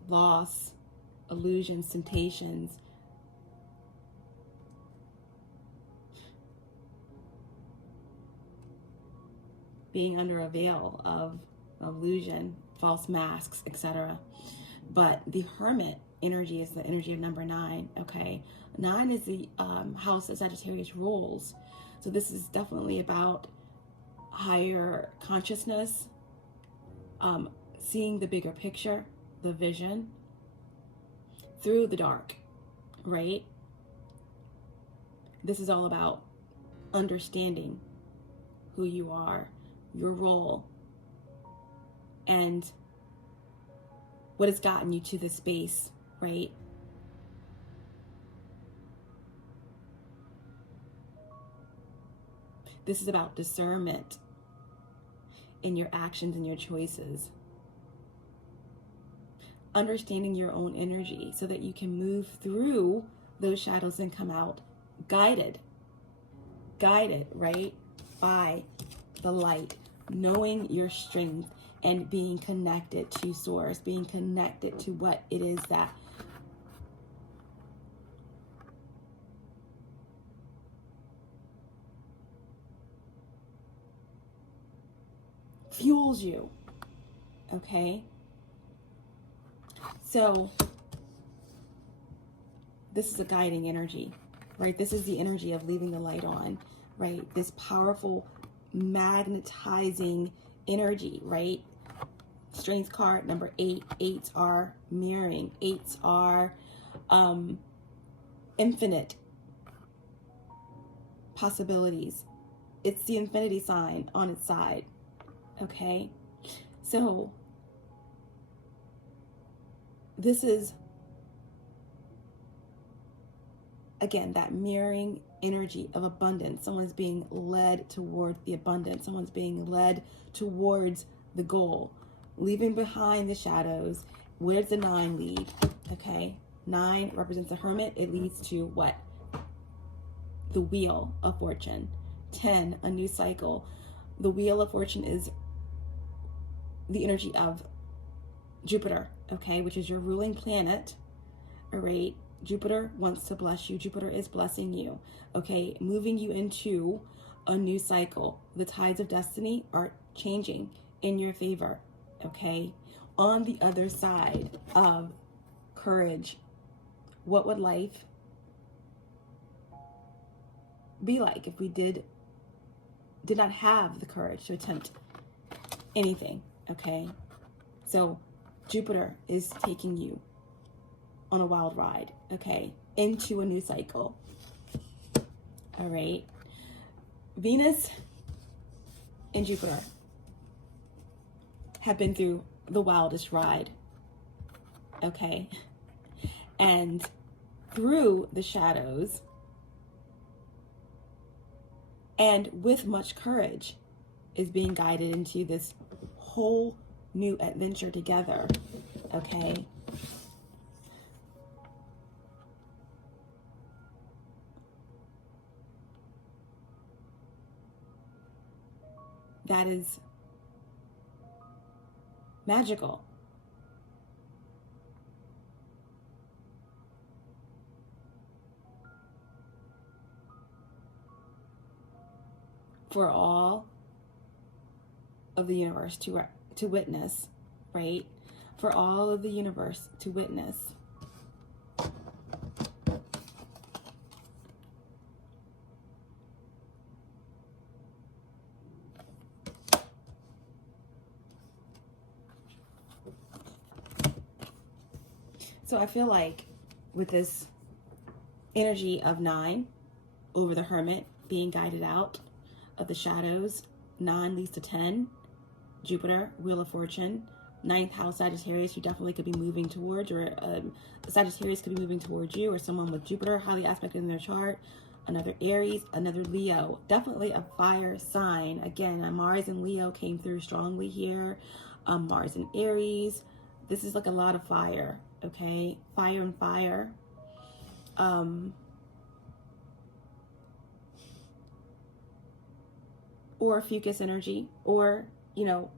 loss, illusions, temptations, being under a veil of illusion, false masks, etc. But the Hermit energy is the energy of number 9, okay? 9 is the house that Sagittarius rules. So this is definitely about higher consciousness, seeing the bigger picture, the vision, through the dark, right? This is all about understanding who you are, your role, and what has gotten you to this space, right? This is about discernment in your actions and your choices. Understanding your own energy so that you can move through those shadows and come out guided, right, by the light, knowing your strength and being connected to source, being connected to what it is that fuels you, okay? So this is a guiding energy, right? This is the energy of leaving the light on, right? This powerful magnetizing energy, right? Strength card number 8. 8s are mirroring. 8s are infinite possibilities. It's the infinity sign on its side, okay? So this is, again, that mirroring energy of abundance. Someone's being led toward the abundance. Someone's being led towards the goal, leaving behind the shadows. Where does the 9 lead? Okay, 9 represents a hermit. It leads to what? The wheel of fortune. 10, a new cycle. The wheel of fortune is the energy of Jupiter, okay, which is your ruling planet, all right? Jupiter wants to bless you. Jupiter is blessing you, okay, moving you into a new cycle. The tides of destiny are changing in your favor, okay? On the other side of courage, what would life be like if we did not have the courage to attempt anything, okay? So Jupiter is taking you on a wild ride, okay, into a new cycle. All right. Venus and Jupiter have been through the wildest ride, okay? And through the shadows and with much courage is being guided into this whole new adventure together, okay? That is magical. For all of the universe to witness, right? For all of the universe to witness. So I feel like with this energy of 9 over the hermit being guided out of the shadows, 9 leads to 10, Jupiter, Wheel of Fortune, 9th house Sagittarius, you definitely could be moving towards, or Sagittarius could be moving towards you, or someone with Jupiter highly aspected in their chart, another Aries, another Leo, definitely a fire sign. Again, Mars and Leo came through strongly here. Mars and Aries, this is like a lot of fire, okay? Fire and fire. Or Fucus energy, or, you know,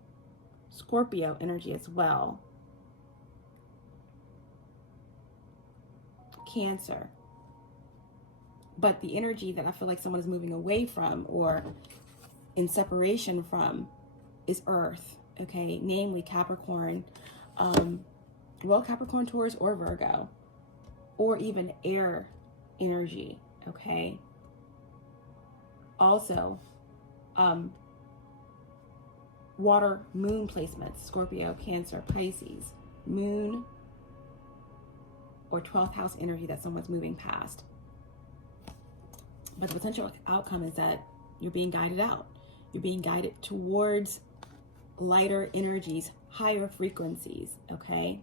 Scorpio energy as well. Cancer. But the energy that I feel like someone is moving away from or in separation from is Earth, okay? Namely Capricorn, Capricorn, Taurus, or Virgo, or even air energy, okay? Also, water moon placements, Scorpio, Cancer, Pisces, moon or 12th house energy that someone's moving past. But the potential outcome is that you're being guided out. You're being guided towards lighter energies, higher frequencies, okay?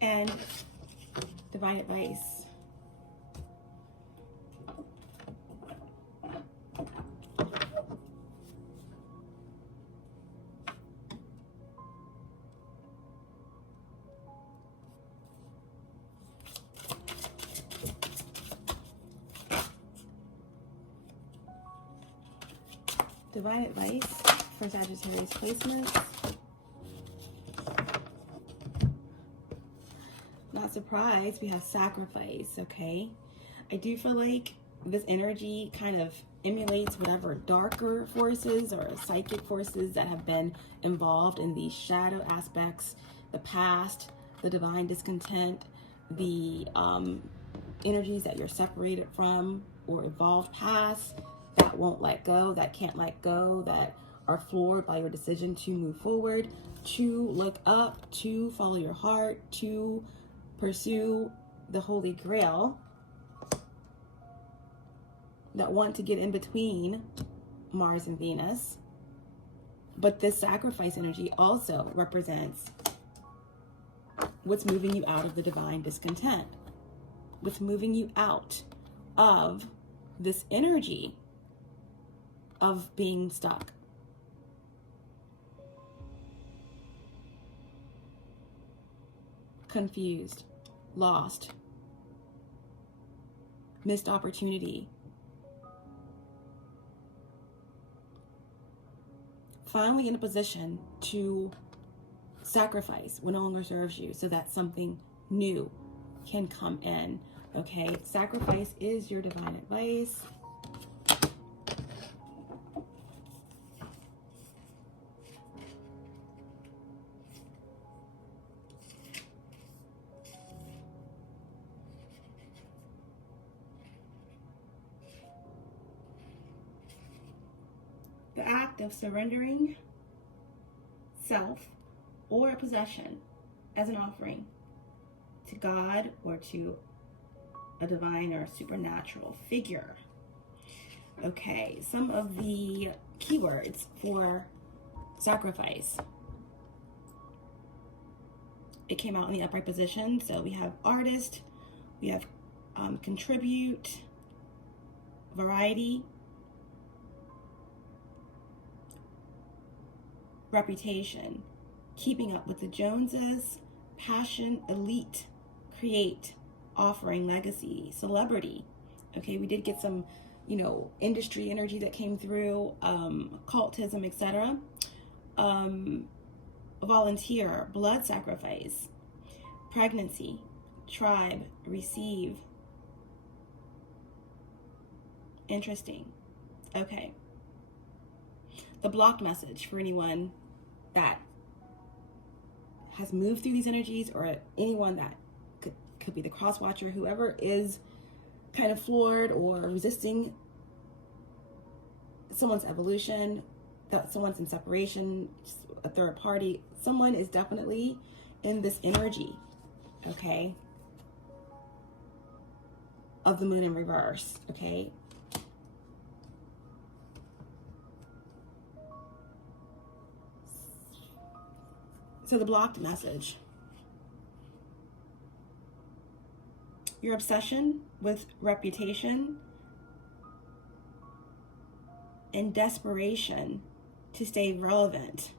And divine advice. Divine advice for Sagittarius placements. Not surprised, we have sacrifice, okay? I do feel like this energy kind of emulates whatever darker forces or psychic forces that have been involved in these shadow aspects, the past, the divine discontent, the energies that you're separated from or evolved past, that won't let go, that can't let go, that are floored by your decision to move forward, to look up, to follow your heart, to pursue the Holy Grail, that want to get in between Mars and Venus. But this sacrifice energy also represents what's moving you out of the divine discontent, what's moving you out of this energy of being stuck. Confused, lost, missed opportunity. Finally in a position to sacrifice what no longer serves you so that something new can come in, okay? Sacrifice is your divine advice. The act of surrendering self or a possession as an offering to God or to a divine or supernatural figure. Okay, some of the keywords for sacrifice. It came out in the upright position, so we have artist, we have contribute, variety, reputation, keeping up with the Joneses, passion, elite, create, offering, legacy, celebrity. Okay, we did get some, industry energy that came through, cultism, etc. Volunteer, blood sacrifice, pregnancy, tribe, receive. Interesting. Okay. The blocked message for anyone that has moved through these energies, or anyone that could be the cross watcher, whoever is kind of floored or resisting someone's evolution, that someone's in separation, a third party, someone is definitely in this energy, okay, of the moon in reverse, okay? So the blocked message. Your obsession with reputation and desperation to stay relevant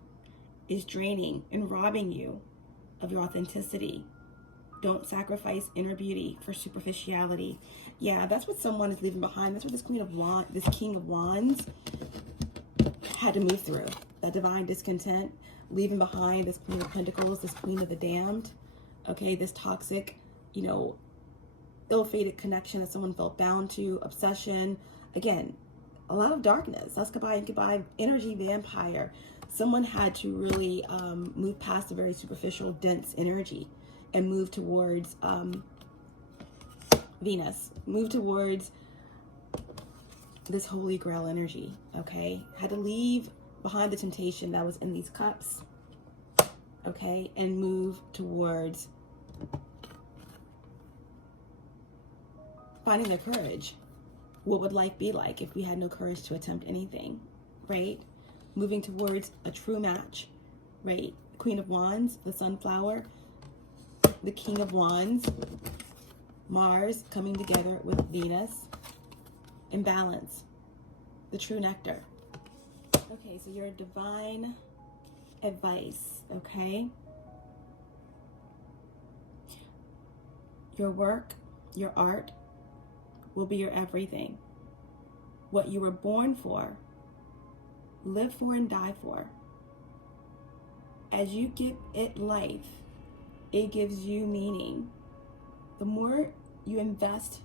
is draining and robbing you of your authenticity. Don't sacrifice inner beauty for superficiality. Yeah, that's what someone is leaving behind. That's what this King of Wands had to move through. That divine discontent, leaving behind this Queen of Pentacles, this Queen of the Damned. Okay, this toxic, you know, ill-fated connection that someone felt bound to, obsession. Again, a lot of darkness. That's goodbye, energy vampire. Someone had to really move past the very superficial, dense energy and move towards Venus. Move towards this Holy Grail energy, okay? Had to leave behind the temptation that was in these cups, okay? And move towards finding their courage. What would life be like if we had no courage to attempt anything, right? Moving towards a true match, right? Queen of Wands, the Sunflower, the King of Wands, Mars coming together with Venus in balance, the true nectar. Okay, so your divine advice, okay? Your work, your art will be your everything. What you were born for, live for and die for. As you give it life, it gives you meaning. The more you invest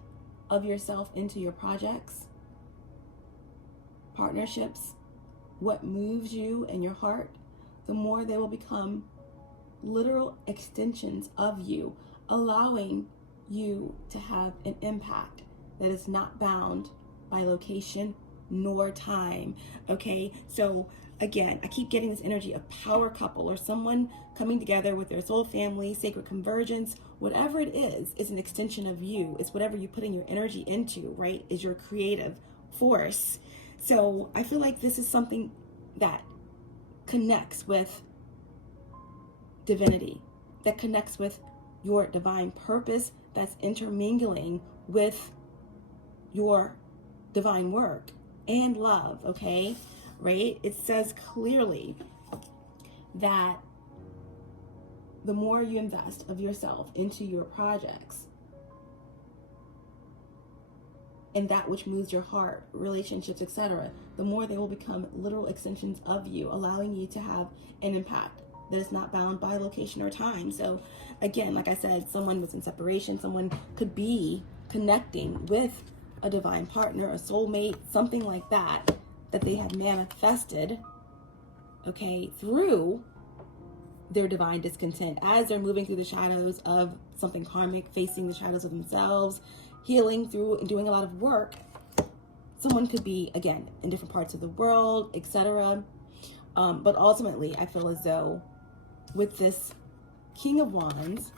of yourself into your projects, partnerships, what moves you and your heart, the more they will become literal extensions of you, allowing you to have an impact that is not bound by location nor time. Okay, so again, I keep getting this energy of power couple or someone coming together with their soul family, sacred convergence, whatever it is an extension of you. It's whatever you're putting your energy into, right? Is your creative force. So I feel like this is something that connects with divinity, that connects with your divine purpose, that's intermingling with your divine work and love, okay? Right? It says clearly that the more you invest of yourself into your projects and that which moves your heart, relationships, etc., the more they will become literal extensions of you, allowing you to have an impact that is not bound by location or time. So again, like I said, someone was in separation, someone could be connecting with a divine partner, a soulmate, something like that, that they have manifested, okay, through their divine discontent as they're moving through the shadows of something karmic, facing the shadows of themselves, healing through and doing a lot of work. Someone could be, again, in different parts of the world, etc. But ultimately, I feel as though with this King of Wands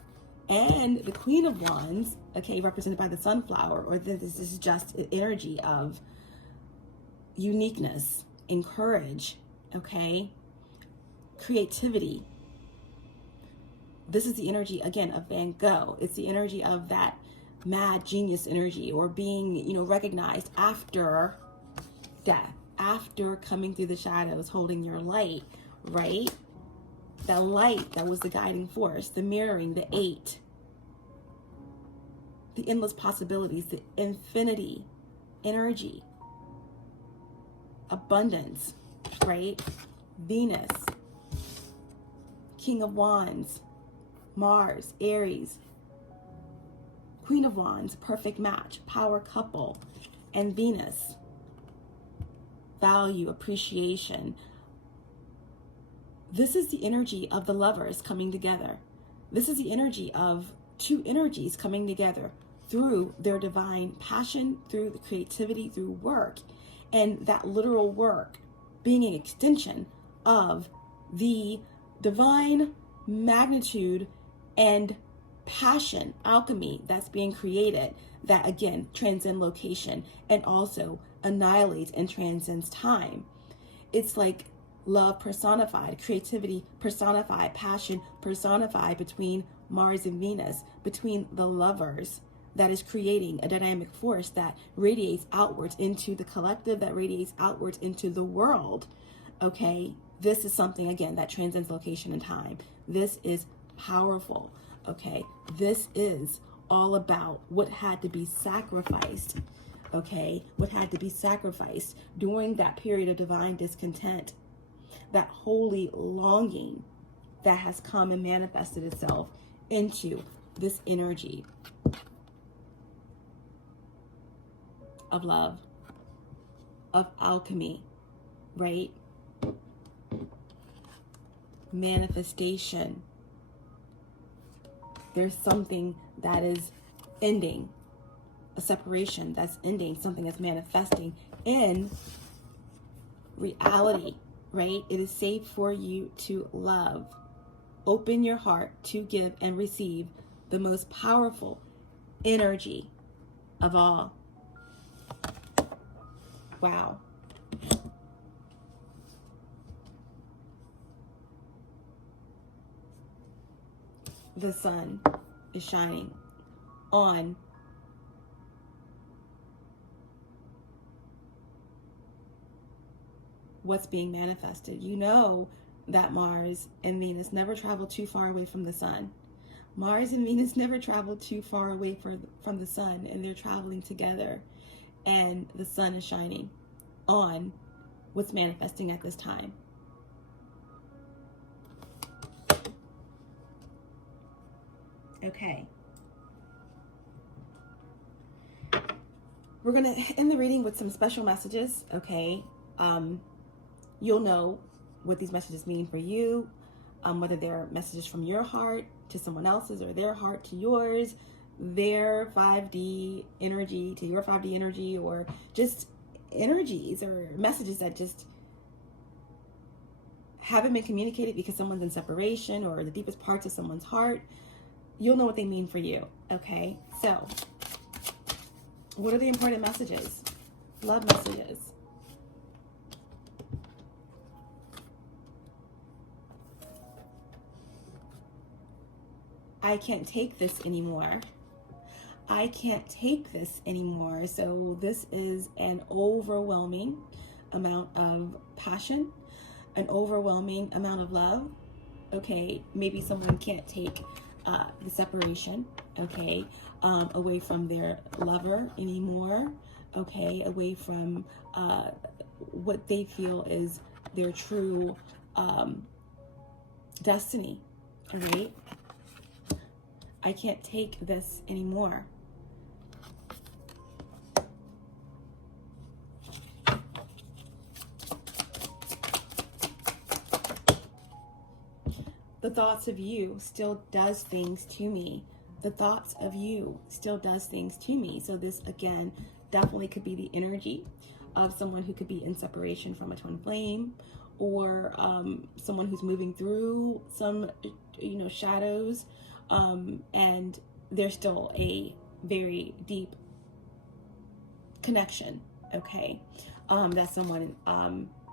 and the Queen of Wands, okay, represented by the Sunflower, or this is just an energy of uniqueness and courage, okay, creativity. This is the energy, again, of Van Gogh. It's the energy of that mad genius energy, or being, you know, recognized after death, after coming through the shadows, holding your light, right? That light that was the guiding force, the mirroring, the 8, the endless possibilities, the infinity energy, abundance, right? Venus, King of Wands, Mars, Aries, Queen of Wands, perfect match, power couple, and Venus, value, appreciation. This is the energy of the lovers coming together. This is the energy of two energies coming together through their divine passion, through the creativity, through work, and that literal work being an extension of the divine magnitude and passion, alchemy that's being created, that again transcend location and also annihilates and transcends time. It's like love personified, creativity personified, passion personified between Mars and Venus, between the lovers, that is creating a dynamic force that radiates outwards into the collective, that radiates outwards into the world. Okay, this is something, again, that transcends location and time. This is powerful. okay? This is all about what had to be sacrificed, okay? What had to be sacrificed during that period of divine discontent, that holy longing that has come and manifested itself into this energy of love, of alchemy, right? Manifestation. There's something that is ending, a separation that's ending, something that's manifesting in reality, right? It is safe for you to love. Open your heart to give and receive the most powerful energy of all. Wow. The sun is shining on what's being manifested. You know that Mars and Venus never travel too far away from the sun. Mars and Venus never travel too far away from the sun, and they're traveling together, and the sun is shining on what's manifesting at this time. Okay. We're going to end the reading with some special messages, okay? You'll know what these messages mean for you, whether they're messages from your heart to someone else's or their heart to yours, their 5D energy to your 5D energy, or just energies or messages that just haven't been communicated because someone's in separation or the deepest parts of someone's heart. You'll know what they mean for you, okay? So, what are the important messages? Love messages. I can't take this anymore. I can't take this anymore. So this is an overwhelming amount of passion, an overwhelming amount of love. Okay, maybe someone can't take the separation, okay, away from their lover anymore, okay, away from what they feel is their true destiny, all right? I can't take this anymore. The thoughts of you still does things to me. The thoughts of you still does things to me. So this, again, definitely could be the energy of someone who could be in separation from a twin flame, or someone who's moving through some, shadows, and there's still a very deep connection, okay, that someone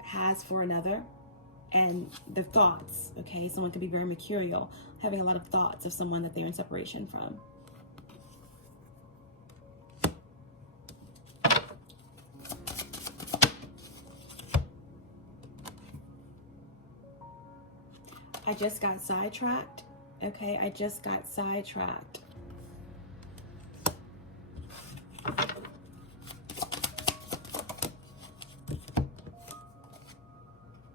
has for another. And the thoughts, okay, someone could be very mercurial, having a lot of thoughts of someone that they're in separation from. I just got sidetracked, okay, I just got sidetracked.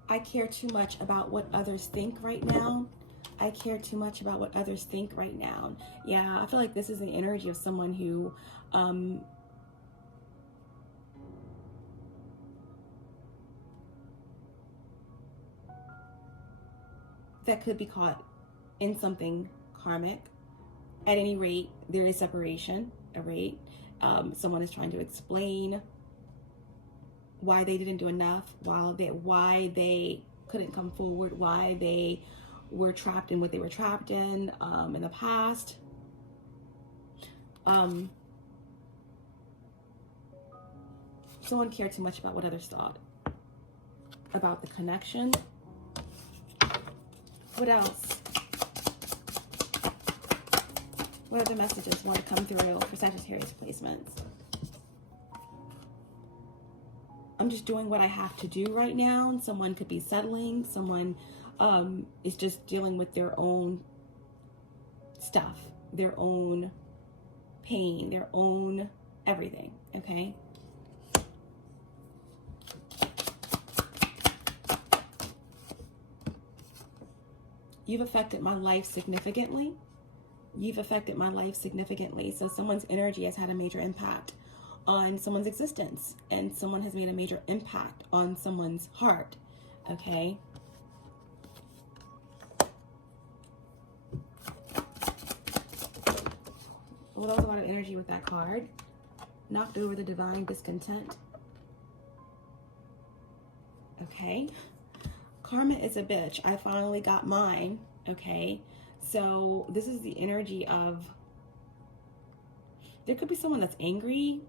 I care too much about what others think right now. I care too much about what others think right now. Yeah, I feel like this is an energy of someone who that could be caught in something karmic. At any rate, there is separation, right? Someone is trying to explain why they didn't do enough, why they couldn't come forward, why they were trapped in what they were trapped in the past. Someone cared too much about what others thought about the connection. What else? What other messages want to come through for Sagittarius placements? I'm just doing what I have to do right now. Someone could be settling. Someone is just dealing with their own stuff, their own pain, their own everything, okay? You've affected my life significantly. You've affected my life significantly. So someone's energy has had a major impact on someone's existence, and someone has made a major impact on someone's heart, okay? Well, that was a lot of energy with that card. Knocked over the divine discontent. Okay. Karma is a bitch. I finally got mine. Okay. So this is the energy of, there could be someone that's angry,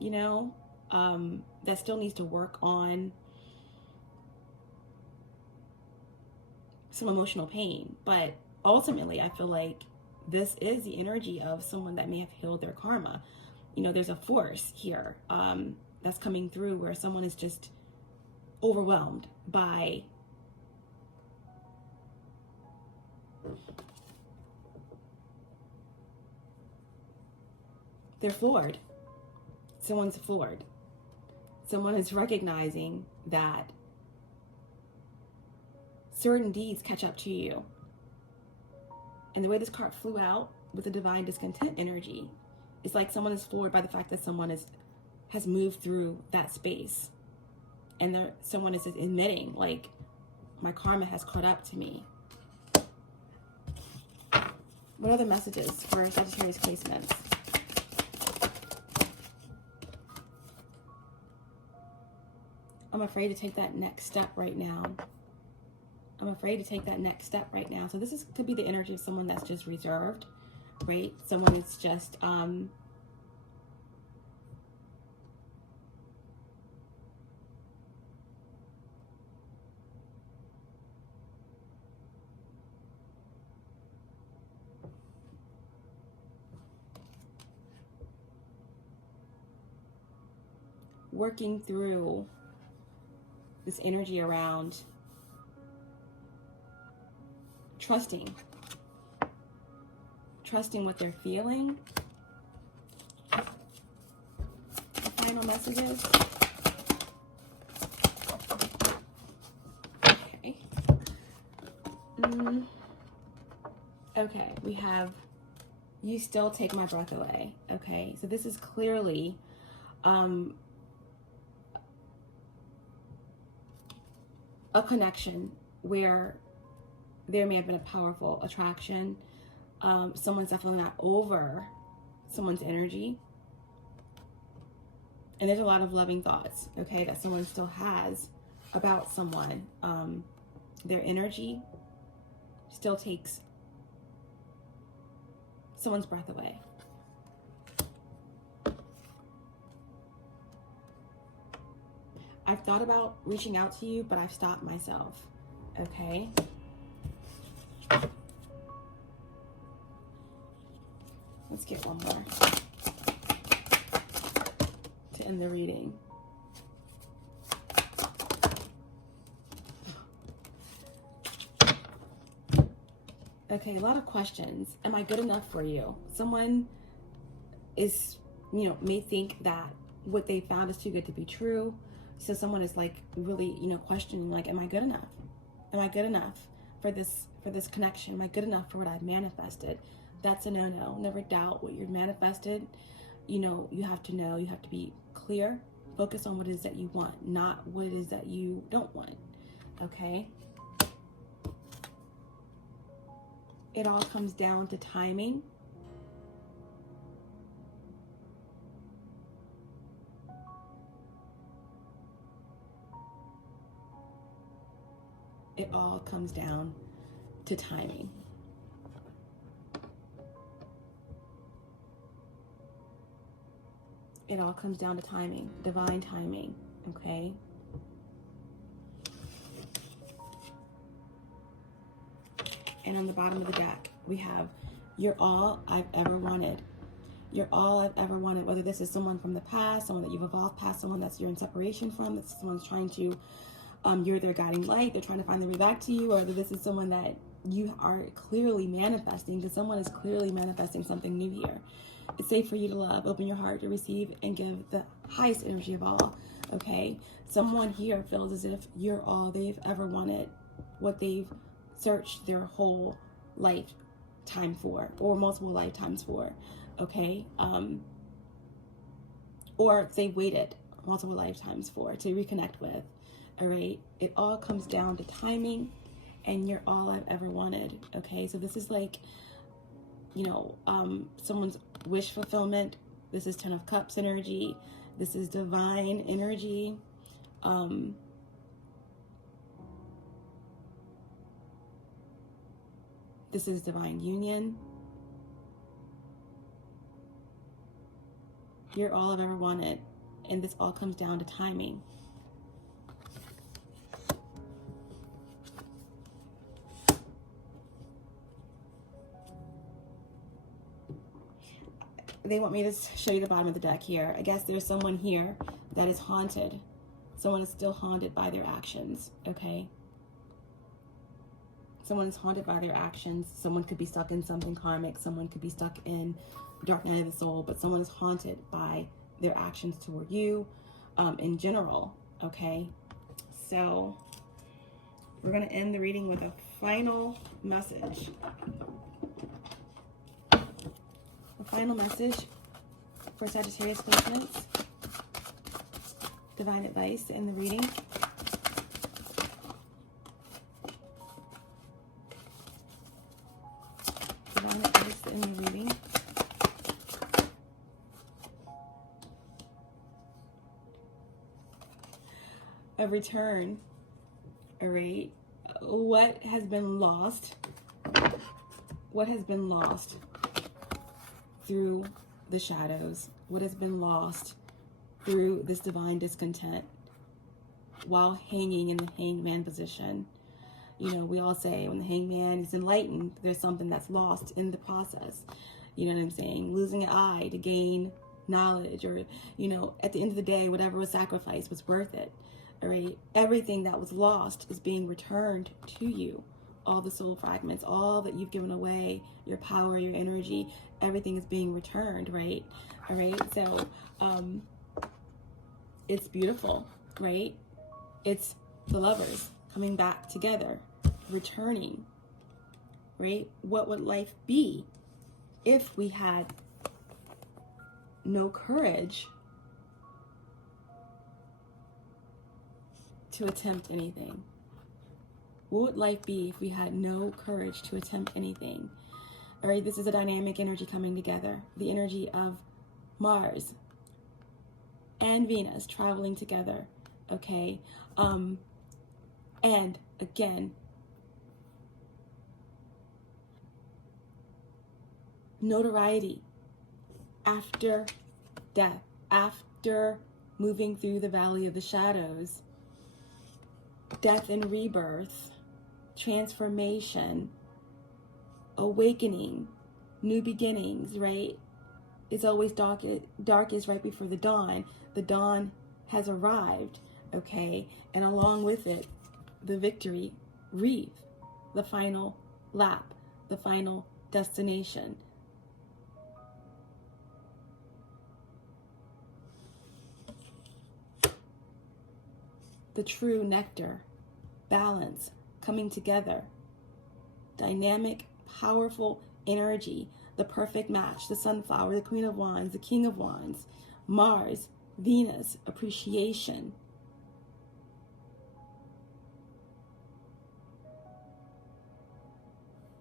you know, that still needs to work on some emotional pain. But ultimately, I feel like this is the energy of someone that may have healed their karma. You know, there's a force here that's coming through where someone is just overwhelmed by they're floored. Someone's floored. Someone is recognizing that certain deeds catch up to you. And the way this card flew out with the divine discontent energy, it's like someone is floored by the fact that someone has moved through that space. And someone is admitting, like, my karma has caught up to me. What are the messages for Sagittarius placements? I'm afraid to take that next step right now. I'm afraid to take that next step right now. So this could be the energy of someone that's just reserved, right? Someone that's just working through this energy around trusting what they're feeling. The final messages. Okay. Okay, we have, you still take my breath away. Okay, so this is clearly a connection where there may have been a powerful attraction. Someone's definitely not over someone's energy. And there's a lot of loving thoughts, okay, that someone still has about someone. Their energy still takes someone's breath away. I've thought about reaching out to you, but I've stopped myself, okay? Let's get one more to end the reading. Okay, a lot of questions. Am I good enough for you? Someone is, you know, may think that what they found is too good to be true. So someone is like really, you know, questioning, like, am I good enough? Am I good enough for this connection? Am I good enough for what I've manifested? That's a no-no. Never doubt what you've manifested. You know, you have to know, you have to be clear. Focus on what it is that you want, not what it is that you don't want. Okay? It all comes down to timing. It all comes down to timing. It all comes down to timing, divine timing, okay? And on the bottom of the deck, we have, you're all I've ever wanted. You're all I've ever wanted, whether this is someone from the past, someone that you've evolved past, someone that's you're in separation from, that someone's trying to, you're their guiding light, they're trying to find their way back to you, or whether this is someone that you are clearly manifesting, because someone is clearly manifesting something new here. It's safe for you to love, open your heart to receive and give the highest energy of all, okay? Someone here feels as if you're all they've ever wanted, what they've searched their whole lifetime for, or multiple lifetimes for, okay? Or they waited multiple lifetimes for, to reconnect with, all right? It all comes down to timing, and you're all I've ever wanted, okay? So this is like, you know, someone's wish fulfillment. This is Ten of Cups energy. This is divine energy. This is divine union. You're all I've ever wanted. And this all comes down to timing. They want me to show you the bottom of the deck here. I guess there's someone here that is haunted. Someone is still haunted by their actions, okay? Someone is haunted by their actions. Someone could be stuck in something karmic. Someone could be stuck in dark night of the soul, but someone is haunted by their actions toward you in general, okay? So we're going to end the reading with a final message. The final message for Sagittarius placements. Divine advice in the reading. Divine advice in the reading. A return, all right? What has been lost? What has been lost through the shadows? What has been lost through this divine discontent while hanging in the hangman position? You know, we all say when the hangman is enlightened, there's something that's lost in the process. You know what I'm saying? Losing an eye to gain knowledge, or, you know, at the end of the day, whatever was sacrificed was worth it. All right? Everything that was lost is being returned to you. All the soul fragments, all that you've given away, your power, your energy, everything is being returned, right? All right, so it's beautiful, right? It's the lovers coming back together, returning, right? What would life be if we had no courage to attempt anything? What would life be if we had no courage to attempt anything? All right, this is a dynamic energy coming together. The energy of Mars and Venus traveling together, okay? And again, notoriety after death, after moving through the valley of the shadows, death and rebirth, transformation, awakening, new beginnings, right? It's always darkest right before the dawn. The dawn has arrived, okay? And along with it, the victory wreath, the final lap, the final destination. The true nectar, balance, coming together, dynamic, powerful energy, the perfect match, the sunflower, the Queen of Wands, the King of Wands, Mars, Venus, appreciation.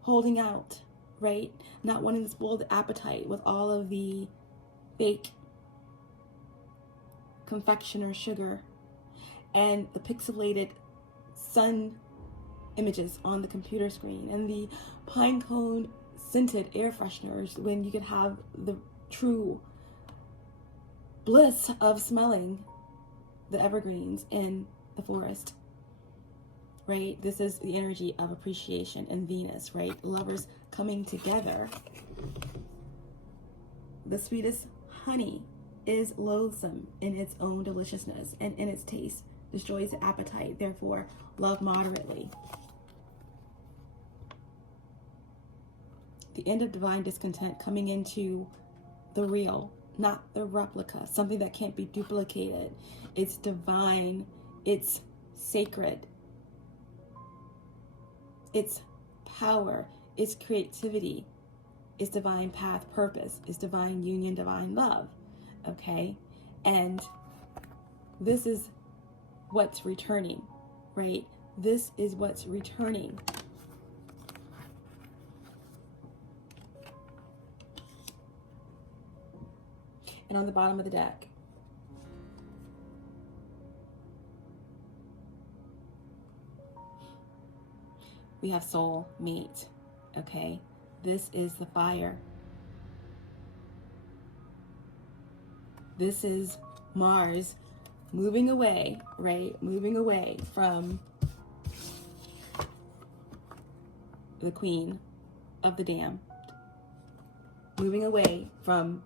Holding out, right? Not wanting to spoil the appetite with all of the fake confectioner sugar and the pixelated sun images on the computer screen and the pine cone scented air fresheners, when you could have the true bliss of smelling the evergreens in the forest, right? This is the energy of appreciation and Venus, right? Lovers coming together. The sweetest honey is loathsome in its own deliciousness and in its taste, destroys the appetite. Therefore, love moderately. The end of divine discontent coming into the real, not the replica, something that can't be duplicated. It's divine, it's sacred, it's power, it's creativity, it's divine path, purpose, it's divine union, divine love, okay? And this is what's returning, right? This is what's returning. And on the bottom of the deck, we have soul mate, okay? This is the fire. This is Mars moving away, right? Moving away from the queen of the damned. Moving away from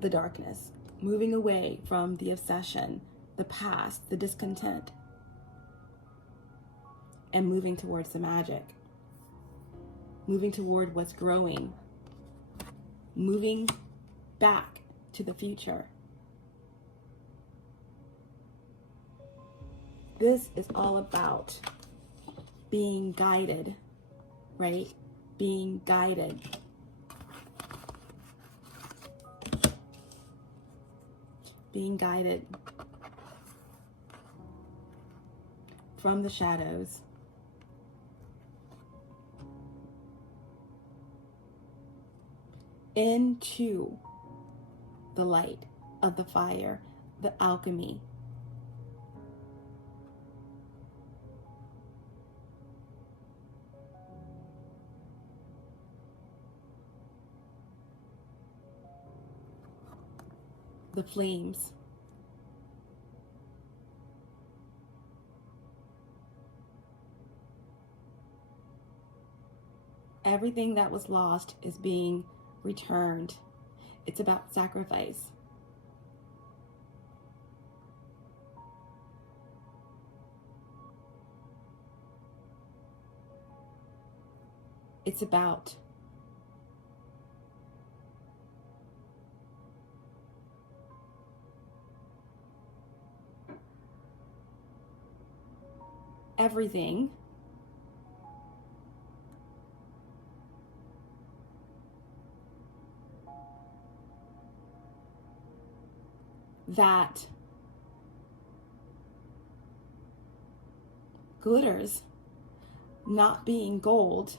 the darkness. Moving away from the obsession, the past, the discontent. And moving towards the magic. Moving toward what's growing. Moving back to the future. This is all about being guided, right? Being guided. Being guided from the shadows into the light of the fire, the alchemy. The flames. Everything that was lost is being returned. It's about sacrifice. It's about everything that glitters not being gold.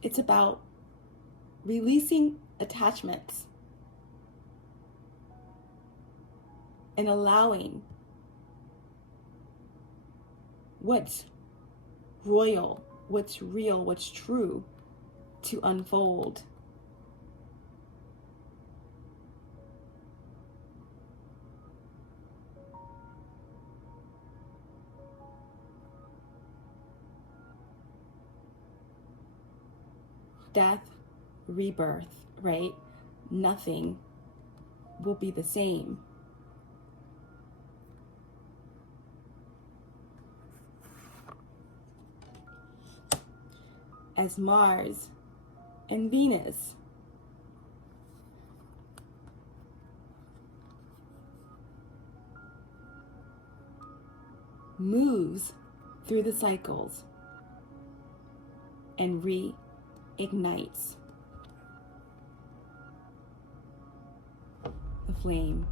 It's about releasing attachments and allowing what's royal, what's real, what's true to unfold. Death, rebirth, right? Nothing will be the same. As Mars and Venus moves through the cycles and reignites the flame.